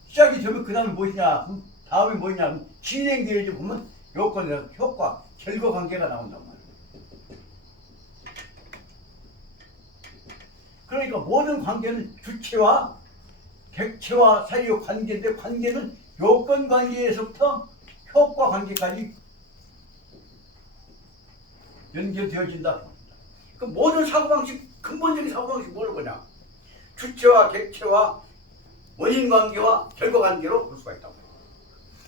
시작이 되면 그 다음에 무엇이냐? 다음에 뭐냐? 진행되어야지 보면 요건이라 효과, 결과 관계가 나온단 말이에요. 그러니까 모든 관계는 주체와 객체와 사이의 관계인데 관계는 요건 관계에서부터 효과 관계까지 연결되어진다. 그 모든 사고방식, 근본적인 사고방식이 뭐를 보냐? 주체와 객체와 원인 관계와 결과 관계로 볼 수가 있다고.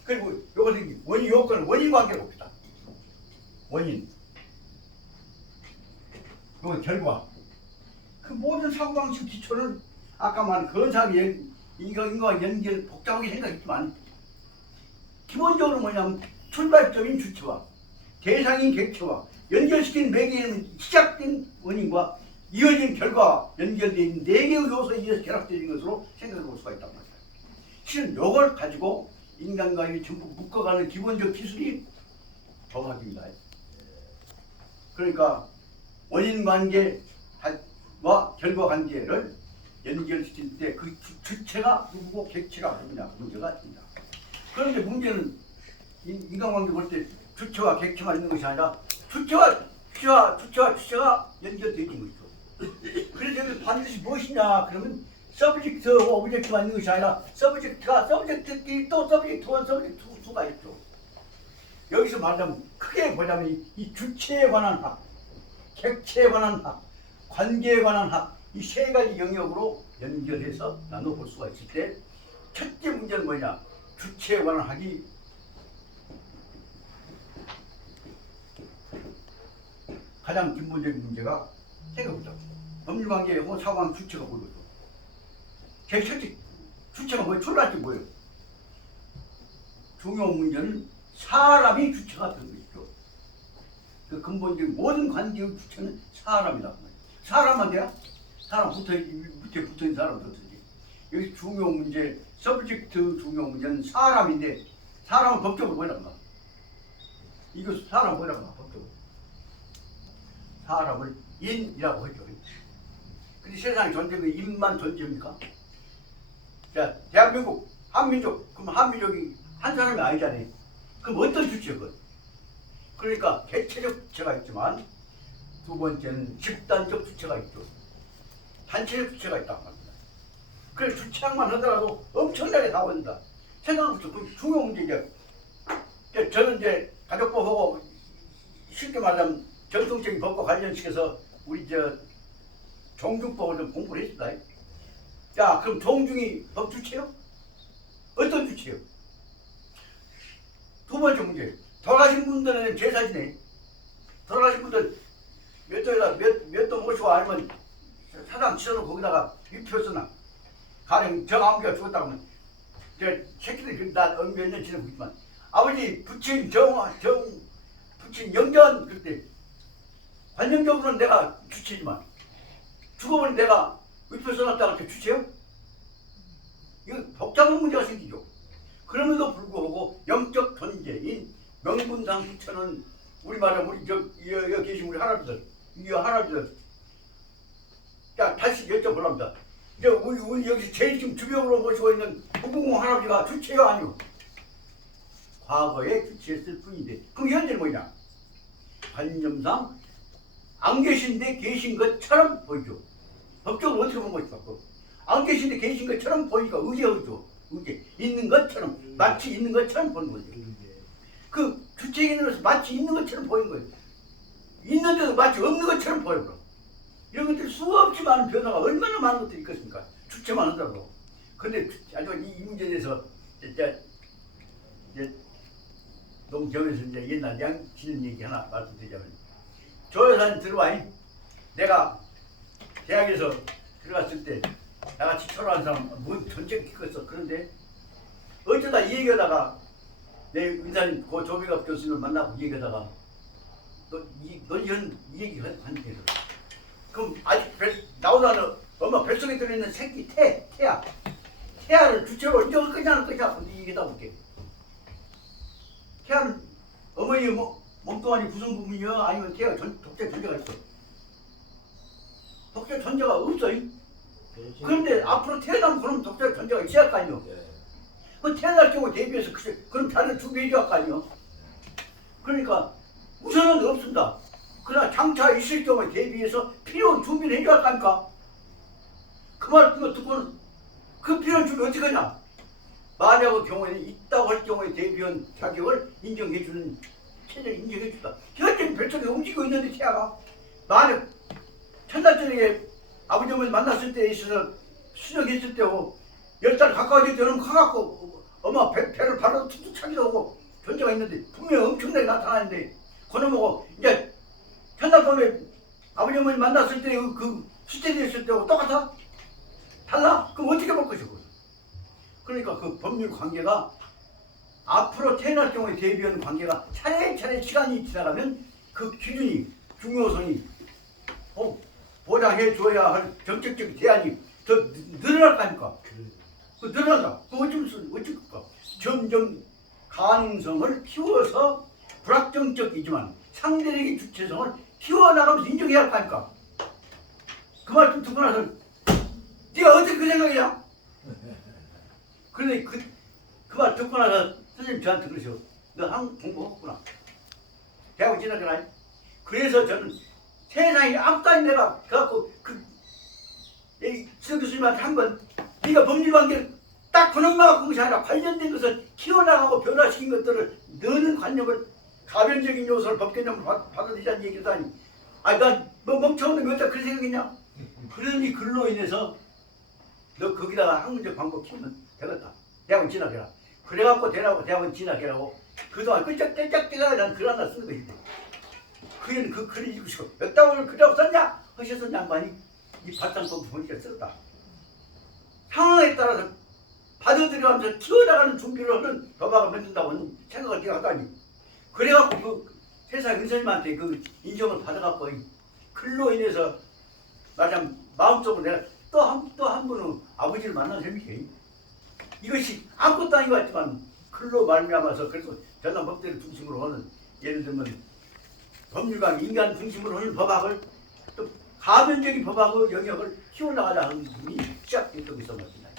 그리고 요것은 원인 요건을 원인 관계로 봅시다. 원인. 이건 결과. 그 모든 사고방식 기초는 아까 말한 건상의 인간과 연결 복잡하게 생각했지만 기본적으로 뭐냐면 출발점인 주체와 대상인 객체와 연결시킨 매개는 시작된 원인과 이어진 결과 연결되어 있는 네 개의 요소에 의해서 결합되는 것으로 생각해 볼 수가 있단 말이에요. 실은 이걸 가지고 인간과 이 전부 묶어가는 기본적 기술이 법학입니다. 그러니까 원인 관계와 결과 관계를 연결시킬 때 그 주체가 누구고 객체가 누구냐 문제가 있습니다. 그런데 문제는 인간관계 볼 때 주체와 객체가 있는 것이 아니라 주체가 연결되어 있는 것이죠. 그래서 여기 반드시 무엇이냐 그러면 서브젝트, 오브젝트가 있는 것이 아니라 서브젝트끼리 또 서브젝트 1, 서브젝트 2가 있죠. 여기서 말하자면 크게 보자면 이 주체에 관한 학, 객체에 관한 학, 관계에 관한 학, 이 세 가지 영역으로 연결해서 나눠볼 수가 있을 때 첫째 문제는 뭐냐? 주체에 관한 학이 가장 근본적인 문제가 생각보다 법률관계의 사고한 주체가 뭐예요? 제일 첫째 주체가 뭐예요? 출발점이 뭐예요? 중요한 문제는 사람이 주체가 되는 것이죠. 그 근본적인 모든 관계의 주체는 사람이다. 사람만 돼야? 사람 밑에 붙어있는 사람도 없지. 여기 중요한 문제, 서브젝트 중요한 문제는 사람인데 사람은 법적으로 뭐라고 말? 이거 사람 뭐라고 말? 법적으로. 사람을 인이라고 하죠. 근데 세상에 존재는 인만 존재입니까? 자, 대한민국, 한민족, 그럼 한민족이 한 사람이 아니잖아요. 그럼 어떤 주체가? 그러니까 개체적 주체가 있지만 두 번째는 집단적 주체가 있죠. 단체적 주체가 있다고 합니다. 그래서 주체만 하더라도 엄청나게 나온다. 생각부터 그 중요한 문제죠. 저는 이제 가족법하고 쉽게 말하면 전통적인 법과 관련시켜서 우리 종중법을 좀 공부를 했습니다. 자, 그럼 종중이 법 주체요? 어떤 주체요? 두 번째 문제. 돌아가신 분들은 제사지네. 돌아가신 분들 몇 dol에다 몇도 모시고 아니면 사장 치러놓고 거기다가 위표 쓰나. 가령 정아무개가 죽었다고 하면 저 새끼들이 나몇 년 지내고 있지만 아버지 부친 부친 영전 그때 관념적으로는 내가 주체지만 죽어버린 내가 위표 써놨다고 할 때 주체요? 이거 복잡한 문제가 생기죠. 그럼에도 불구하고 영적 존재인 명분상 부처는 우리말에 우리 여기 계신 우리 할아버지들, 이 할아버지들, 자 다시 여쭤보랍니다. 이제 우리 여기서 제일 지금 주변으로 모시고 있는 부궁공 할아버지가 주체요 아니요? 과거에 주체했을 뿐인데 그럼 현재는 뭐냐? 관념상 안 계신데 계신 것처럼 보이죠. 법적으로 어떻게 본 것일까? 안 계신데 계신 것처럼 보이니까 의제죠. 의제 있는 것처럼 마치 있는 것처럼 보는 거죠. 그 주체에 있는 것은 마치 있는 것처럼 보이는 거예요. 있는데도 마치 없는 것처럼 보여요. 이런 것들이 수없이 많은 변화가 얼마나 많은 것들이 있겠습니까? 주체만 하더라도. 그런데 아주 이 문제에 대해서 이제 농경에서 이제 옛날 양치는 얘기 하나 말씀드리자면 조 여사님 들어와. 내가 대학에서 들어갔을 때 나같이 철학한 사람 뭔 전쟁 키웠어. 그런데 어쩌다 이 얘기하다가 내 은사님 고 조비갑 교수님을 만나고 이 얘기하다가 너 이런 이 얘기 한대. 그럼 아직 나오다는 엄마 뱃속에 들어있는 새끼 태아를 주체로 인정을 끄냐는 거냐. 근데 이 얘기다 볼게. 태아는 어머니의 몸뚱아리 구성 부분이요 아니면 태아가 독재 존재가 있어. 독재 존재가 없어. 그런데 앞으로 태어나면 그럼 독재 존재가 있어야 할 거 아니요. 그 태어날 경우 대비해서 그럼 자리를 준비해 줘야 할 거 아니요. 그러니까 우선은 없습니다. 그러나 장차 있을 경우에 대비해서 필요한 준비를 해줘야 할 거 아닙니까? 그 말 듣고는 그 필요한 준비 어떻게 하냐? 만약의 경우에는 있다고 할 경우에 대비한 자격을 인정해주는 체제를 인정해주다. 현재 뱃속에 움직이고 있는데 태아가 만약 첫날 저녁에 아버지 어머니 만났을 때에 있어서 수정했을 때고 10달 가까워질 때는 커갖고 엄마 배를 바로 툭툭 차기도 하고 존재가 있는데 분명히 엄청나게 나타나는데 그놈하고 이제 첫날 밤에 아버지 어머니 만났을 때 그 수정했을 때하고 똑같아? 달라? 그럼 어떻게 볼 것이고? 그러니까 그 법률 관계가 앞으로 태어날 경우에 대비하는 관계가 차례차례 시간이 지나가면 그 기준이 중요성이 보장해 줘야 할 정책적 대안이 더 늘어날 거 아닙니까? 그 늘어난다. 그럼 어쩔까? 점점 가능성을 키워서 불확정적이지만 상대적인 주체성을 키워나가면서 인정해야 할 거 아닙니까? 그 말씀 듣고 나서 네가 어떻게 그 생각이냐? 그런데 그 말 듣고 나서 선생님 저한테 그러셔. 너 한국 공부했구나. 대학을 지나잖아. 그래서 저는 세상에 아무도 내가 그래갖고 서 교수님한테 한번 네가 법률관계를 딱 그놈만 갖고 것이 아니라 관련된 것을 키워나가고 변화시킨 것들을 너는 관념을 가변적인 요소를 법개념을 받아들이자는 얘기도 아니 아니 나뭐 멍청한 놈이 어디다 그런 생각이냐? 그러니 글로 인해서 너 거기다가 학문적 방법 키우면 되겠다. 대학원 진학해라. 그래갖고 대학원 진학해라고 그동안 끄적대적대가 난 글 하나 쓰는 거지. 그애는 그 글을 읽으시고 몇 달을 글이라고 썼냐? 하셔서 양반이 이 발상법 보니까 썼다. 상황에 따라서 받아들여가면서 튀어나가는 준비를 하는 법학을 만든다고 생각을 내가 하다니. 그래갖고 그 세상 은선님한테 그 인정을 받아갖고 글로 인해서 말하자면 마음속으로 내가 또 한 분은 아버지를 만난 셈이지. 이것이 아무것도 아닌 것 같지만 글로 말미암아서 그래서 전남 법대를 중심으로 하는 예를 들면 법률과 인간 중심으로 하는 법학을 또 가변적인 법학의 영역을 키워나가자는 분이 시작됐던 것이 맞습니다.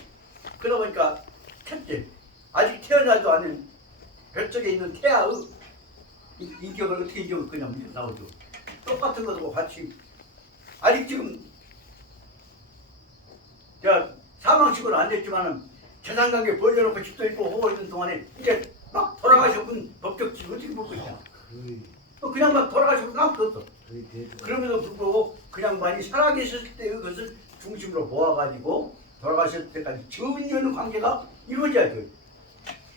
그러다 보니까 첫째, 아직 태어나도 않은 뱃속에 있는 태아의 인격을 어떻게 인정을 그냥 문제 나오죠. 똑같은 것하고 같이 아직 지금 제가 사망식은 안 됐지만은 재산관계 벌려놓고 집도 있고 하고 있는 동안에 이제 막 돌아가셨군 법적지를 어떻게 볼 것이냐. 그냥 막 돌아가셨군 아무것도 없어. 그럼에도 불구하고 그냥 많이 살아계셨을 때의 것을 중심으로 모아가지고 돌아가셨을 때까지 전혀 관계가 이루어져야 돼요.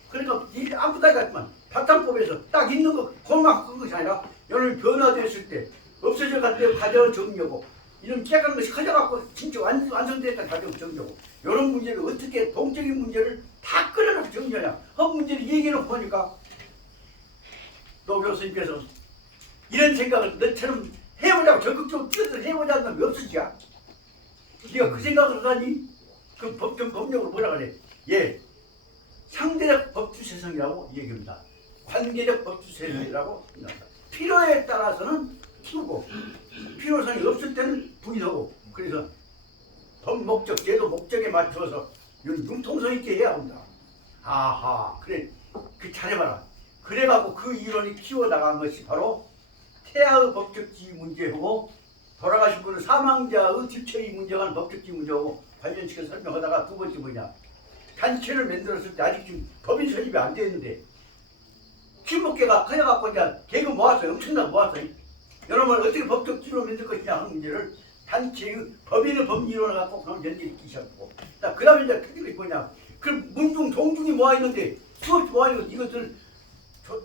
그러니까 이 아무것도 아니지만 발상법에서 딱 있는 거 그것만 큰 것이 아니라 여러 변화됐을 때 없어져 갈 때 가정 정리하고 이런 깨끗한 것이 커져갖고 진짜 완성됐다 가정 정리하고 이런 문제를 어떻게 동적인 문제를 다 끌어내서 정리하냐 한 문제를 얘기해놓고 보니까 노 교수님께서 이런 생각을 너처럼 해보자고 적극적으로 뛰어서 해보자는 놈이 없으지야. 네가 그 생각을 하다니 그 법령으로 뭐라 그래? 예, 상대적 법주세성이라고 얘기합니다. 관계적 법주세성이라고 합니다. 필요에 따라서는 키우고 필요성이 없을 때는 부인하고 그래서 법 목적, 제도 목적에 맞춰서 융통성 있게 해야 합니다. 아하, 그래, 그 잘해봐라. 그래갖고 그 이론이 키워나간 것이 바로 태아의 법적지위 문제고 돌아가신 분은 사망자의 뒷처리 문제가 법적지위 문제고 관련시켜 설명하다가 두 번째 뭐냐 단체를 만들었을 때 아직 지금 법인 설립이 안 되어 있는데 친목계가 커져갖고 이제 개그 모았어요. 엄청나게 모았어요. 여러분 어떻게 법적지위로 만들 것이냐 하는 문제를 단체의 법인의 법리론을 갖고 그럼 연결시키기 시작하고 그 다음에 이제 특징이 뭐냐 그럼 문중 종중이 모아있는데 수없이 모아있는 이것을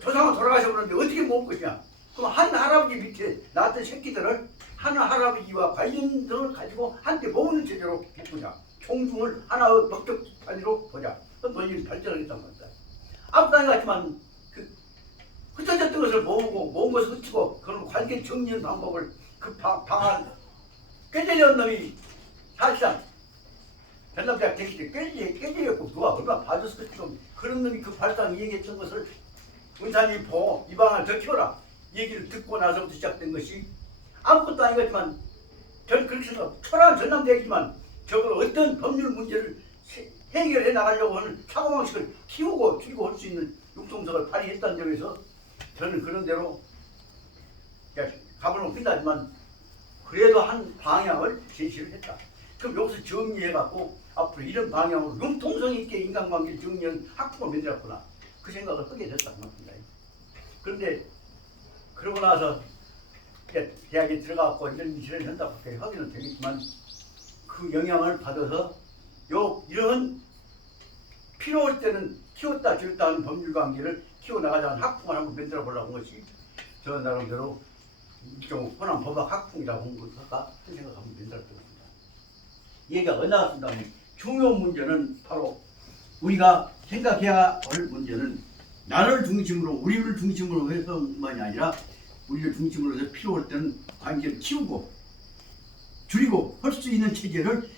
조상은 돌아가셔버렸는데 어떻게 모을 것이냐. 그럼 한 할아버지 밑에 낳았던 새끼들을 한 할아버지와 관련성을 가지고 한테 모으는 체제로 묶자. 총중을 하나의 법적 단위로 보자. 그건 논리를 발전하겠다는 겁니다. 아무도 아니 같지만 그 흩어졌던 것을 모은 것을 흩치고 그런 관계 정리하는 방법을 그 방안 꾀재리한 놈이 사실상 전남대학 대기 때 꾀재리였고 누가 얼마나 봐줬을 지금 그런 놈이 그 발상 얘기했던 것을 은사님 보고 이 방안을 더 키워라. 얘기를 듣고 나서부터 시작된 것이 아무것도 아니겠지만 저는 그렇게 생각합니다. 초라한 전남대학이지만 저걸 어떤 법률 문제를 해결해 나가려고 하는 사고방식을 키우고 줄이고 할 수 있는 융통성을 발휘했다는 점에서 저는 그런 대로 가불면 끝나지만 그래도 한 방향을 제시를 했다. 그럼 여기서 정리해갖고 앞으로 이런 방향으로 융통성 있게 인간관계를 정리하는 학부가 만들었구나. 그 생각을 하게 됐다는 겁니다. 그런데 그러고 나서 대학에 들어가고 이런 일을 한다고 하기는 되겠지만 그 영향을 받아서 이런 필요할 때는 키웠다 줄였다 하는 법률관계를 키워나가자는 학풍을 한번 만들어 보려고 한 것이 저 나름대로 일종 호남 법학 학풍이라고 한 것일까 그런 생각을 한번 만들었던 겁니다. 얘기가 어디 나왔습니다. 중요한 문제는 바로 우리가 생각해야 할 문제는 나를 중심으로 우리를 중심으로 해서만이 아니라 우리를 중심으로 해서 필요할 때는 관계를 키우고 줄이고 할 수 있는 체제를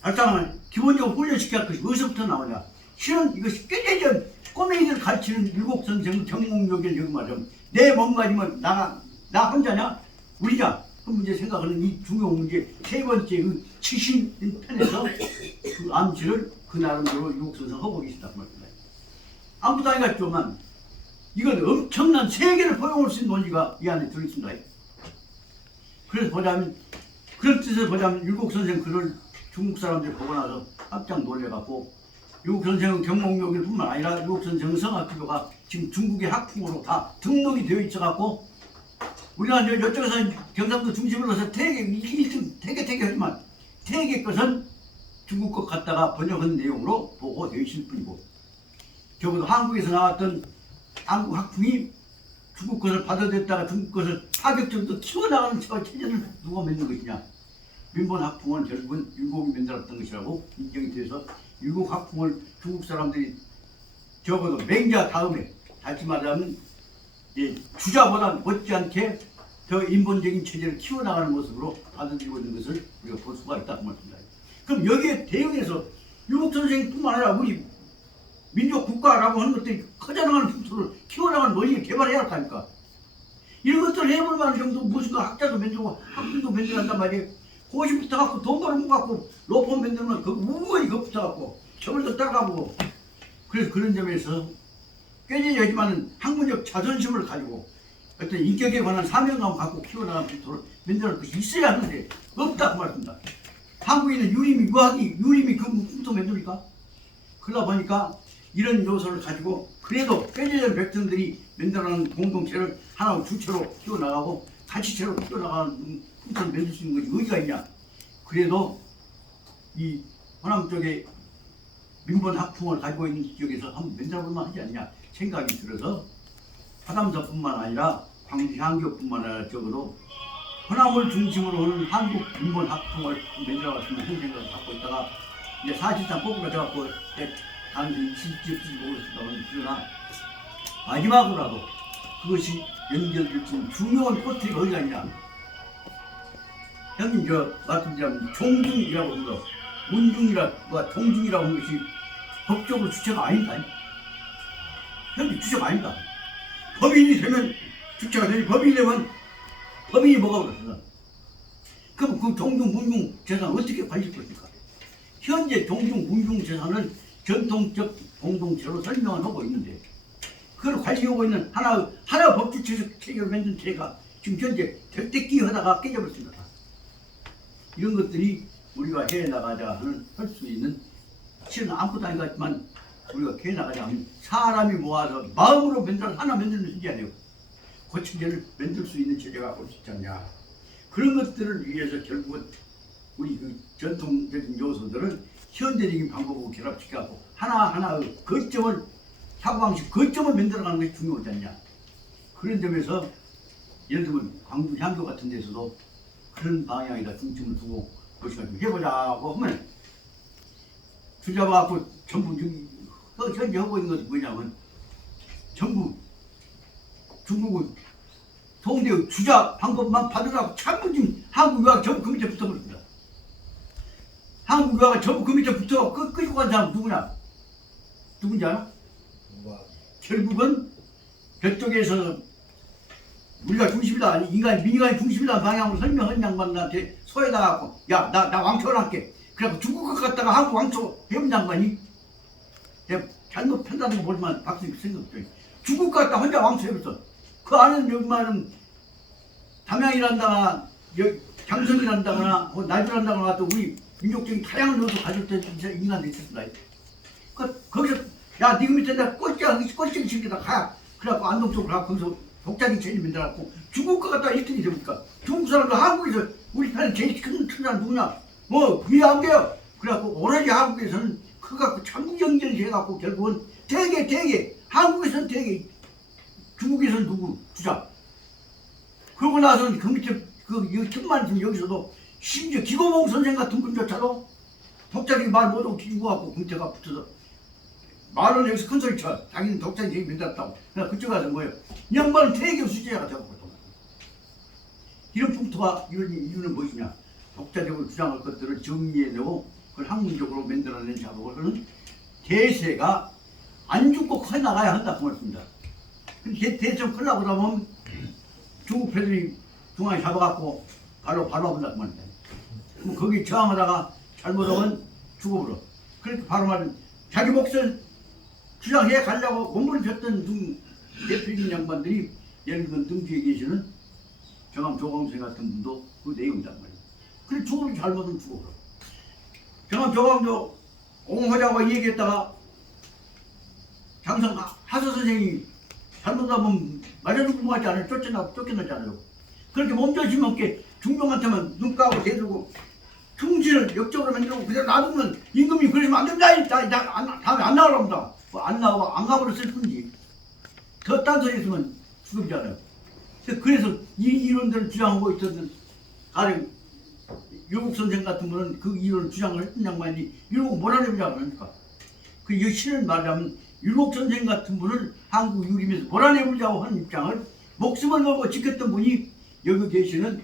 발상을 기본적으로 훈련시켜야 할 것이 어디서부터 나오냐. 실은 이것이 꾀재전 꼬맹이들 가르치는 율곡선생 경몽역을 여기 말하면 내 몸가짐은 나 혼자냐 우리냐 그 문제 생각하는 이 중요한 문제 세 번째 그 치신 편에서 그 암시를 그 나름대로 율곡선생 하고 계시단 말입니다. 아무도 아니겠지만 이건 엄청난 세계를 포용할 수 있는 논리가 이 안에 들어있습니다. 그래서 보자면 그런 뜻을 보자면 율곡선생 글을 중국 사람들이 보고 나서 깜짝 놀래갖고 율곡선생은 경몽역일 뿐만 아니라 율곡선생 성학기도가 지금 중국의 학풍으로 다 등록이 되어 있어갖고 우리가 이제 이쪽에서 경상도 중심으로 해서 태계 1등 태계 하지만 태계 것은 중국 것 갖다가 번역한 내용으로 보고 되어 있을 뿐이고 적어도 한국에서 나왔던 한국 학풍이 중국 것을 받아들였다가 중국 것을 파격적으로 키워나가는 체제를 누가 만든 것이냐. 민본 학풍은 결국은 율곡이 만들었던 것이라고 인정이 돼서 율곡 학풍을 중국 사람들이 적어도 맹자 다음에 다시 말하면 주자보다 못지않게 더 인본적인 체제를 키워나가는 모습으로 받아들이고 있는 것을 우리가 볼 수가 있다고 말합니다. 그럼 여기에 대응해서 율곡 선생뿐만 아니라 우리 민족 국가라고 하는 것들이 커져나가는 풍토를 키워나가는 논리를 개발해야 할 거 아닙니까? 이런 것들을 해볼 만한 정도 무엇인가 학자도 만들고 학문도 만들한단 말이에요. 그것이 붙어갖고 돈 벌어 먹고 로펌 만들면 그 무거이 그거 붙어갖고 저번도 따라가보고 그래서 그런 점에서 꾀지하지만은 학문적 자존심을 가지고 어떤 인격에 관한 사명감을 갖고 키워나가는 풍토를 만들어낼 것이 있어야 하는데 없다고 말합니다. 한국에 있는 유림이 그 풍토 만듭니까? 그러다 보니까 이런 요소를 가지고 그래도 꾀지된 백성들이 만들어내는 공동체를 하나의 주체로 키워나가고 가치체로 키워나가는 풍토를 만들 수 있는 것이 어디가 있냐. 그래도 이 호남 쪽에 민본 학풍을 가지고 있는 지역에서 한번 만들어볼만 하지 않냐 생각이 들어서 화담서뿐만 아니라 광주 향교뿐만 아니라 적어도 호남을 중심으로 하는 한국 민본 학풍을 만들어갔으면 하는 생각을 갖고 있다가 이제 사실상 뽑으러 돼갖고 당연히 실질적으로 모르겠다고는 그러나 마지막으로라도 그것이 연결될 수 있는 중요한 포트가 어디가 있냐. 형님 말씀드리면 종중이라고 하는 거 문중이라고 종중이라고 하는 것이 법적으로 주체가 아닌가? 형님 주체가 아닌가? 법인이 되면 주체가 되니 법인이 되면 법인이 뭐가 그렇습니까? 그럼 그 종중 문중 재산 어떻게 관리할 것입니까? 현재 종중 문중 재산을 전통적 공동체로 설명하고 있는데 그걸 관리하고 있는 하나 법규 체계를 만든 체가 지금 현재 절대끼 하다가 깨져버렸습니다. 이런 것들이 우리가 해나가자 하는 할 수 있는 실은 아무것도 아닌 것 같지만 우리가 해나가자 하면 사람이 모아서 마음으로 하나 만들면 되지 않아요. 그 체제를 만들 수 있는 체제가 올 수 있지 않냐. 그런 것들을 위해서 결국은 우리 그 전통적인 요소들을 현대적인 방법으로 결합시켜갖고 하나하나의 거점을 사고방식 거점을 만들어가는 것이 중요하지 않냐. 그런 점에서 예를 들면 광주 향교 같은 데서도 그런 방향에다 중점을 두고 그것을 해보자고 하면 주잡아갖고 전부 현재 하고 있는 것이 뭐냐면 전부 중국은 동대의 주자 방법만 받으라고 전부 지금 한국 유학 전부 그 밑에 붙어버립니다. 한국 유학가 전부 그 밑에 붙어 끌고 간 사람 누구냐? 누군지 알아? 결국은 저쪽에서 우리가 중심이다, 민간이 중심이다 방향으로 설명한 양반들한테 소에다가고 야, 나 왕초를 할게. 그래갖고 중국 것 갖다가 한국 왕초 해본 양반이 내가 잘못 판단한 거 모르지만 박수 생각해. 중국 갖다 혼자 왕초 해봤어. 그 안에는 여기만은 담양이란다거나 장성이란다거나 나주란다거나 또 우리 민족적인 다양한 요소 가질 때 인간들이 있었습니다. 거기서 야, 네 밑에 내가 꼴찌 시키다 가. 그래갖고 안동 쪽으로 가고 거기서 독자적인 체제 만들어갖고 중국 거 갖다가 1등이 되니까 중국 사람들 한국에서 우리 편에 제일 큰 사람 누구냐? 뭐 위에 안 돼요. 그래갖고 오로지 한국에서는 그거 갖고 전국 연결이 해갖고 결국은 대개 한국에서는 대개 중국에서는 누구 주자. 그러고 나서는 그 밑에 틈만 있으면 여기서도 심지어 기고몽 선생 같은 분조차도 독자적인 말 못하고 기고갖고 금태가 붙어서 말은 여기서 큰 소리 쳐. 자기는 독자적인 얘기 만들었다고. 그러나 그쪽 가서 뭐예요? 이 양반은 태교 수제자가 되었거든. 이런 풍토가 이런 이유는 무엇이냐? 독자적으로 주장할 것들을 정리해내고 그걸 학문적으로 만들어낸 작업을 하는 대세가 안 죽고 커나가야 한다고 말씀입니다. 근데 대세가 커나고 나면 중국 패들이 중앙에 잡아갖고 바로 와본다고 말입니다. 그럼 거기 저항하다가 잘못하면 죽어버려. 그렇게 바로 말은 자기 몫을 주장해 가려고 몸부림 폈던 대표적인 양반들이 예를 들면 등뒤에 계시는 정암 조광수 같은 분도 그 내용이란 말이에요. 그래 죽으면 잘못은 죽어버려. 정암 조광수 옹호자가 얘기했다가 장성 하서 선생이 잘못하면 맞아 죽은 것 같지 않아요? 쫓겨나지 않아요? 그렇게 몸조심 없게 중병한테만 눈 까고 대들고 충신을 역적으로 만들고 그대로 놔두면 임금이 그러시면 안 됩니다. 다음에 안 나오랍니다. 안 나오고 안 가버렸을 뿐이지. 더 딴소리 했으면 죽음잖아요. 그래서 이 이론들을 주장하고 있었던 가령 율곡 선생 같은 분은 그 이론을 주장을 했던 양반이 율곡 뭐라 해보자 그러니까 그 실은 말하자면 율곡 선생 같은 분을 한국 유림에서 몰아내보자고 하는 입장을 목숨을 걸고 지켰던 분이 여기 계시는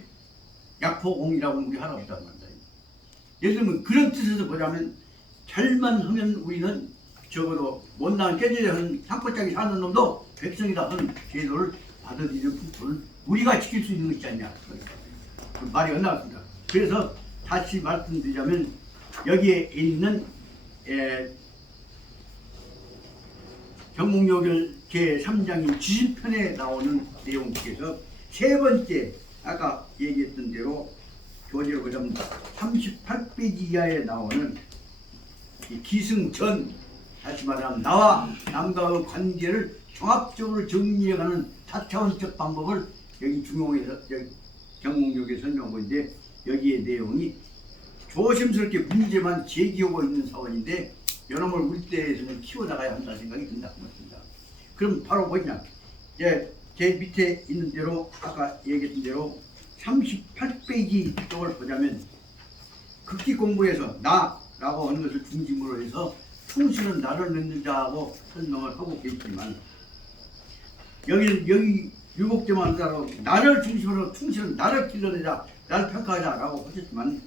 약포공이라고 우리 할아버지라고 합니다. 예를 들면 그런 뜻에서 보자면 잘만 하면 우리는 적어도 못난 깨져야 하는 산골짜기 사는 놈도 백성이다 하는 제도를 받아들이는 부분을 우리가 지킬 수 있는 것이지 않냐. 그 말이 엇나갔습니다. 그래서 다시 말씀드리자면 여기에 있는 경목요결 제3장인 지신편에 나오는 내용 중에서 세 번째 아까 얘기했던 대로 교재로 보자면 38페이지 이하에 나오는 이 기승전, 다시 말하면 나와 남과의 관계를 종합적으로 정리해가는 다차원적 방법을 여기 중용에서 경목역에 설명하고 있는데 여기에 내용이 조심스럽게 문제만 제기하고 있는 사원인데 여러분 우리 때에서는 키워나가야 한다는 생각이 든다고 말씀입니다. 그럼 바로 뭐냐? 제 밑에 있는 대로 아까 얘기했던 대로 38페이지 쪽을 보자면 극기 공부에서 나라고 하는 것을 중심으로 해서 충실은 나를 만들자고 설명을 하고 계시지만 여기 율곡제만 따로 나를 중심으로 충실은 나를 길러내자, 나를 평가하자라고 하셨지만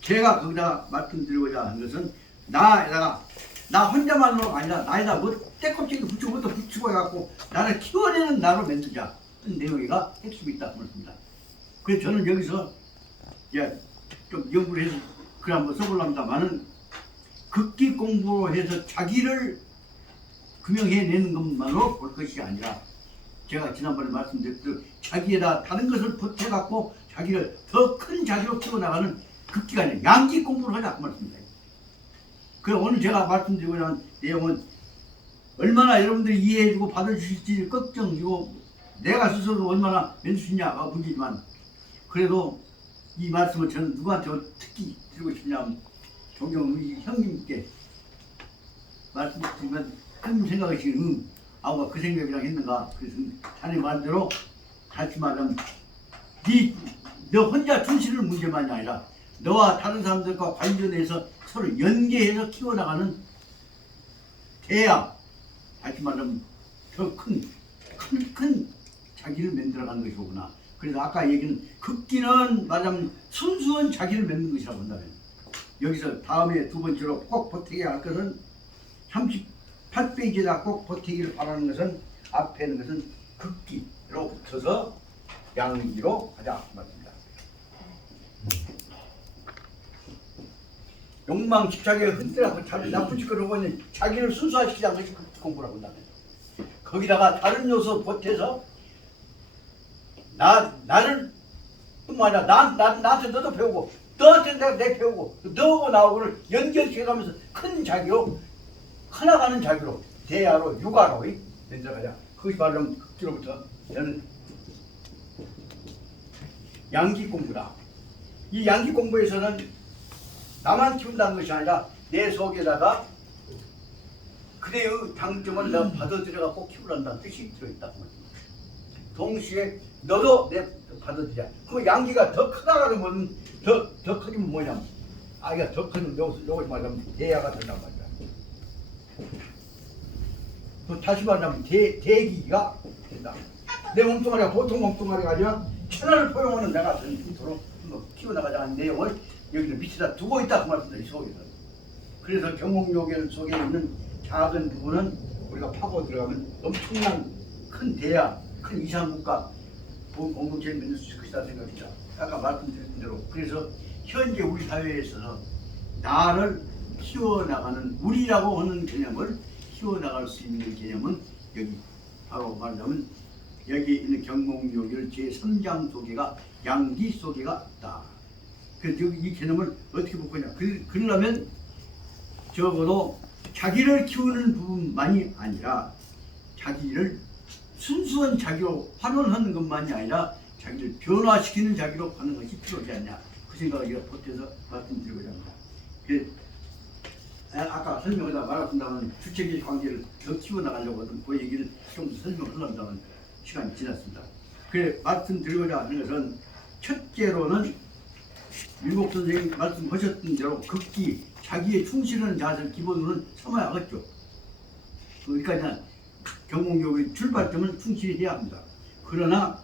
제가 거기다 말씀드리고자 하는 것은 나에다가 나 혼자만으로가 아니라 나에다 뭐 때껍질도 붙이고 뭐도 붙이고 해갖고 나를 키워내는 나로 만들자 하는 내용이가 핵심이 있다고 말씀입니다. 그래서 저는 여기서 좀 연구를 해서 글 한번 써보려합니다만은 극기 공부로 해서 자기를 규명해내는 것만으로 볼 것이 아니라 제가 지난번에 말씀드렸듯 자기에다 다른 것을 보태갖고 자기를 더 큰 자기로 키워나가는 극기가 아니라 양기 공부를 하자 그 말씀입니다. 그래서 오늘 제가 말씀드리고자 하는 내용은 얼마나 여러분들이 이해해주고 받아주실지 걱정이고 내가 스스로 얼마나 맨수있냐가 문제지만 그래도 이 말씀을 저는 누구한테 특히 드리고 싶냐면 종종 우리 형님께 말씀드리면 형님 생각하시기는 아우가 그 생각이랑 했는가. 그래서 자네 말대로 다시 말하면 너 혼자 충실을 문제만이 아니라 너와 다른 사람들과 관련해서 서로 연계해서 키워나가는 대야 다시 말하면 더 큰 자기를 만들어가는 것이구나. 그래서 아까 얘기는 극기는 말하면 순수한 자기를 만드는 것이라고 한다면 여기서 다음에 두 번째로 꼭 보태야 할 것은 38페이지에다 꼭 보태기를 바라는 것은 앞에 있는 것은 극기로 붙여서 양기로 하자 말입니다. 욕망 집착에 흔들하고 나쁜 짓을 하고 있는 자기를 순수화시키지 않는 것이 극기 공부라고 한다면 거기다가 다른 요소 보태서 나를 뿐만 아니라 나한테 너도 배우고 너한테 내가 배우고 너하고 나하고를 연결시켜가면서 큰 자기로 커나가는 자기로 대야로 육아로 연결하자. 그것이 바로 극기로부터 저는 양기 공부다. 이 양기 공부에서는 나만 키운다는 것이 아니라 내 속에다가 그대의 장점을 내가 받아들여갖고 키우란다는 뜻이 들어있다고 말입니다. 동시에 너도 내 받아들여. 그 양기가 더 크다가면 더 크면 뭐냐면 아이가 더 크면 요것이 말하면 대야가 된단 말이야. 또 다시 말하면 대기가 된다. 내 몸뚱아리가 보통 몸뚱아리가 아니라 천하를 포용하는 내가 되도록 키워나가자는 내용을 여기를 밑에다 두고 있다 그 말씀입니다. 이 속에서. 그래서 경목요결 속에 있는 작은 부분은 우리가 파고 들어가면 엄청난 큰 대야, 큰 이상국가 공동체를 만들 수 있을 것이다 생각합니다. 아까 말씀드린 대로 그래서 현재 우리 사회에 있어서 나를 키워나가는 우리라고 하는 개념을 키워나갈 수 있는 개념은 여기 바로 말하자면 여기 있는 경목요결 제3장 소개가 양기 소개가 있다. 그래서 이 개념을 어떻게 볼 거냐. 그러려면 적어도 자기를 키우는 부분만이 아니라 자기를 순수한 자기로 환원하는 것만이 아니라 자기를 변화시키는 자기로 가는 것이 필요하지 않냐 그 생각을 제가 보태서 말씀드리고자 합니다. 아까 설명하다 말았습니다만 주체적 관계를 더 키워나가려고 하던 그 얘기를 좀 더 설명하려면 시간이 지났습니다. 그래 말씀드리고자 하는 것은 첫째로는 윤복 선생님 말씀하셨던 대로 극기 자기의 충실한 자세를 기본으로는 삼아야 하겠죠. 그러니까 경공교육의 출발점은 충실히 해야 합니다. 그러나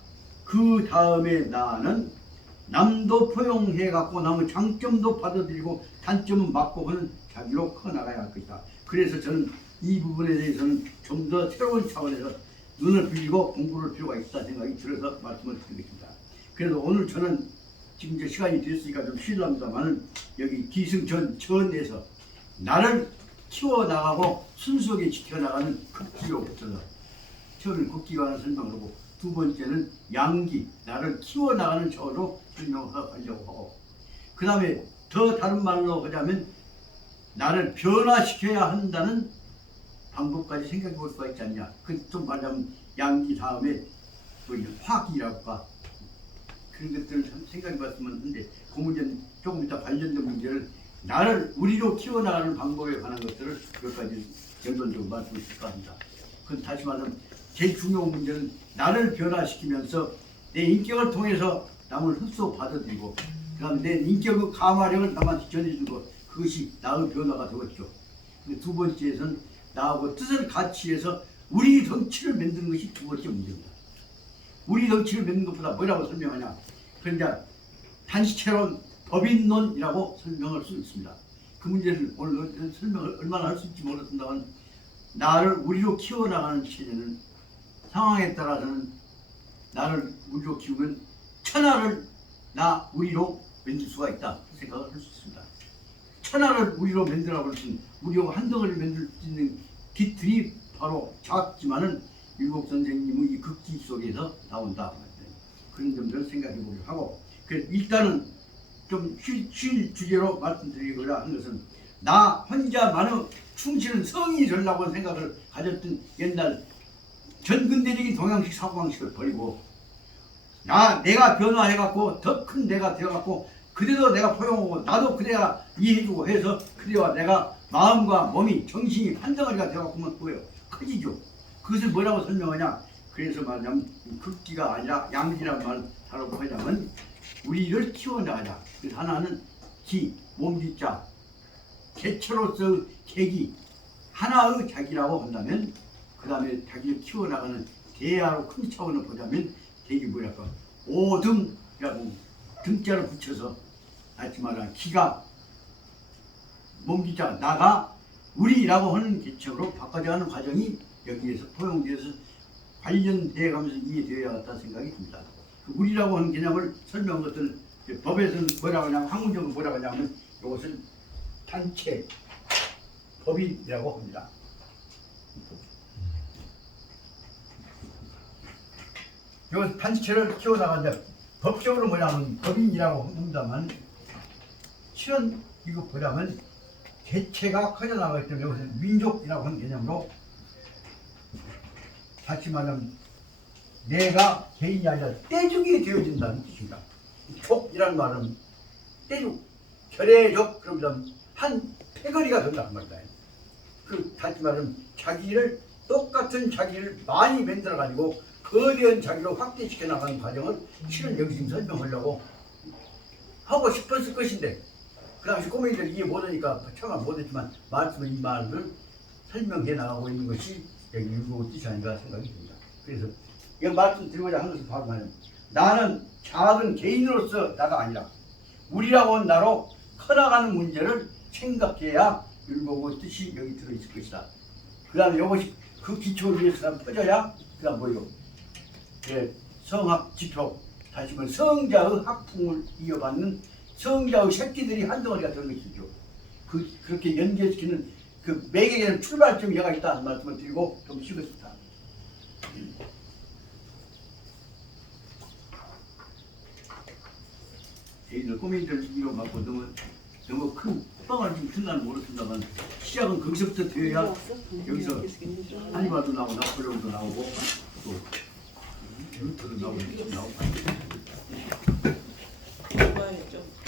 그 다음에 나는 남도 포용해 갖고 남의 장점도 받아들이고 단점은 막고 하는 자기로 커나가야 할 것이다. 그래서 저는 이 부분에 대해서는 좀 더 새로운 차원에서 눈을 빌리고 공부를 필요가 있다 생각이 들어서 말씀을 드리겠습니다. 그래서 오늘 저는 지금 이제 시간이 됐으니까 좀 쉬랍니다만 여기 기승전에서 나를 키워나가고 순수하게 지켜나가는 극기로 붙어서 처음에 극기에 관한 설명을 하고 두 번째는 양기 나를 키워나가는 차원으로 설명하려고 하고 그 다음에 더 다른 말로 하자면 나를 변화시켜야 한다는 방법까지 생각해 볼 수가 있지 않냐. 그 좀 말하자면 양기 다음에 화기라고 할까 그런 것들을 생각해 봤으면 하는데 그 문제는 조금 이따 관련된 문제를 나를 우리로 키워나가는 방법에 관한 것들을 몇 가지 연관적으로 말씀을 드릴까 합니다. 그건 다시 말하면 제일 중요한 문제는 나를 변화시키면서 내 인격을 통해서 남을 흡수 받아들이고 그 다음에 내 인격의 감화력을 남한테 전해주고 그것이 나의 변화가 되었죠. 두 번째에서는 나하고 뜻을 같이 해서 우리 덩치를 만드는 것이 두 번째 문제입니다. 우리 덩치를 만드는 것보다 뭐라고 설명하냐. 그러니까 단시체론 법인론이라고 설명할 수 있습니다. 그 문제를 오늘 설명을 얼마나 할 수 있을지 모르겠습니다만 나를 우리로 키워나가는 체제는 상황에 따라서는 나를 우리로 키우면 천하를 나 우리로 만들 수가 있다 생각을 할 수 있습니다. 천하를 우리로 만들어 볼 수 있는 우리와 한 덩어리를 만들 수 있는 깃들이 바로 작지만은 윤복 선생님의 이 극기 속에서 나온다. 그런 점들을 생각해 보기로 하고 일단은 좀 쉴 주제로 말씀드리고자 하는 것은 나 혼자만의 충실한 성이 되려고 생각을 가졌던 옛날 전근대적인 동양식 사고방식을 버리고 내가 변화해갖고 더 큰 내가 되어갖고 그대도 내가 포용하고 나도 그대가 이해해주고 해서 그대와 내가 마음과 몸이 정신이 한 덩어리가 되어갖고 뭐예요? 커지죠. 그것을 뭐라고 설명하냐? 그래서 말하자면 극기가 아니라 양기란 말을 다루고 하자면 우리를 키워나가자. 그래서 하나는 기, 몸기자, 개체로서의 계기, 하나의 자기라고 한다면 그 다음에 자기를 키워나가는 대야로 큰 차원을 보자면 계기 뭐랄까 오등이라고 등자를 붙여서 다시 말하면 기가 몸기자 나가 우리라고 하는 개념으로 바꿔져가는 과정이 여기에서 포용되어서 관련되어 가면서 이해되어야겠다 생각이 듭니다. 그 우리라고 하는 개념을 설명한 것들은 법에서는 뭐라고 하냐면 학문적으로 뭐라고 하냐면 이것은 단체 법인이라고 합니다. 이것은 단체를 키워나간다. 법적으로 뭐냐면 법인이라고 합니다만 실은 이거 보자면 개체가 커져나가기 때문에 이것은 민족이라고 하는 개념으로 다시 말하면 내가 개인이 아니라 떼죽이 되어진다는 뜻입니다. 족이라는 말은 떼죽, 결의적 그러면 한 패거리가 된다는 말이다. 그 다시 말하면 자기를 똑같은 자기를 많이 만들어가지고 거대한 자기로 확대시켜 나가는 과정을 실은 여기 지금 설명하려고 하고 싶었을 것인데 그 당시 꼬맹이들 이해 못하니까 처음 못했지만 말씀은 이 말을 설명해 나가고 있는 것이 여기 일부 뜻이 아닌가 생각이 듭니다. 그래서 이 말씀드리고자 하는 것은 바로 말이에요. 나는 작은 개인으로서 나가 아니라 우리라고 하는 나로 커나가는 문제를 생각해야 율법의 뜻이 여기 들어있을 것이다. 그 다음에 이것이 그 기초를 위해서 퍼져야 그 다음 뭐예요? 성학 지표 다시 말해 성자의 학풍을 이어받는 성자의 새끼들이 한덩어리가 되는 것이죠. 그렇게 연계시키는 그 매개에는 출발점 여가 있다는 말씀을 드리고 좀 쉬겠습니다. 애들 꼬맹이들 이로 갖고 너무 큰 뻥을 지금 튼다는 모르겠습니다만 시작은 거기서부터 되어야 여기서 한이발도 나오고 나폴레옹도 나오고 또 루터도 나오고 아, 좀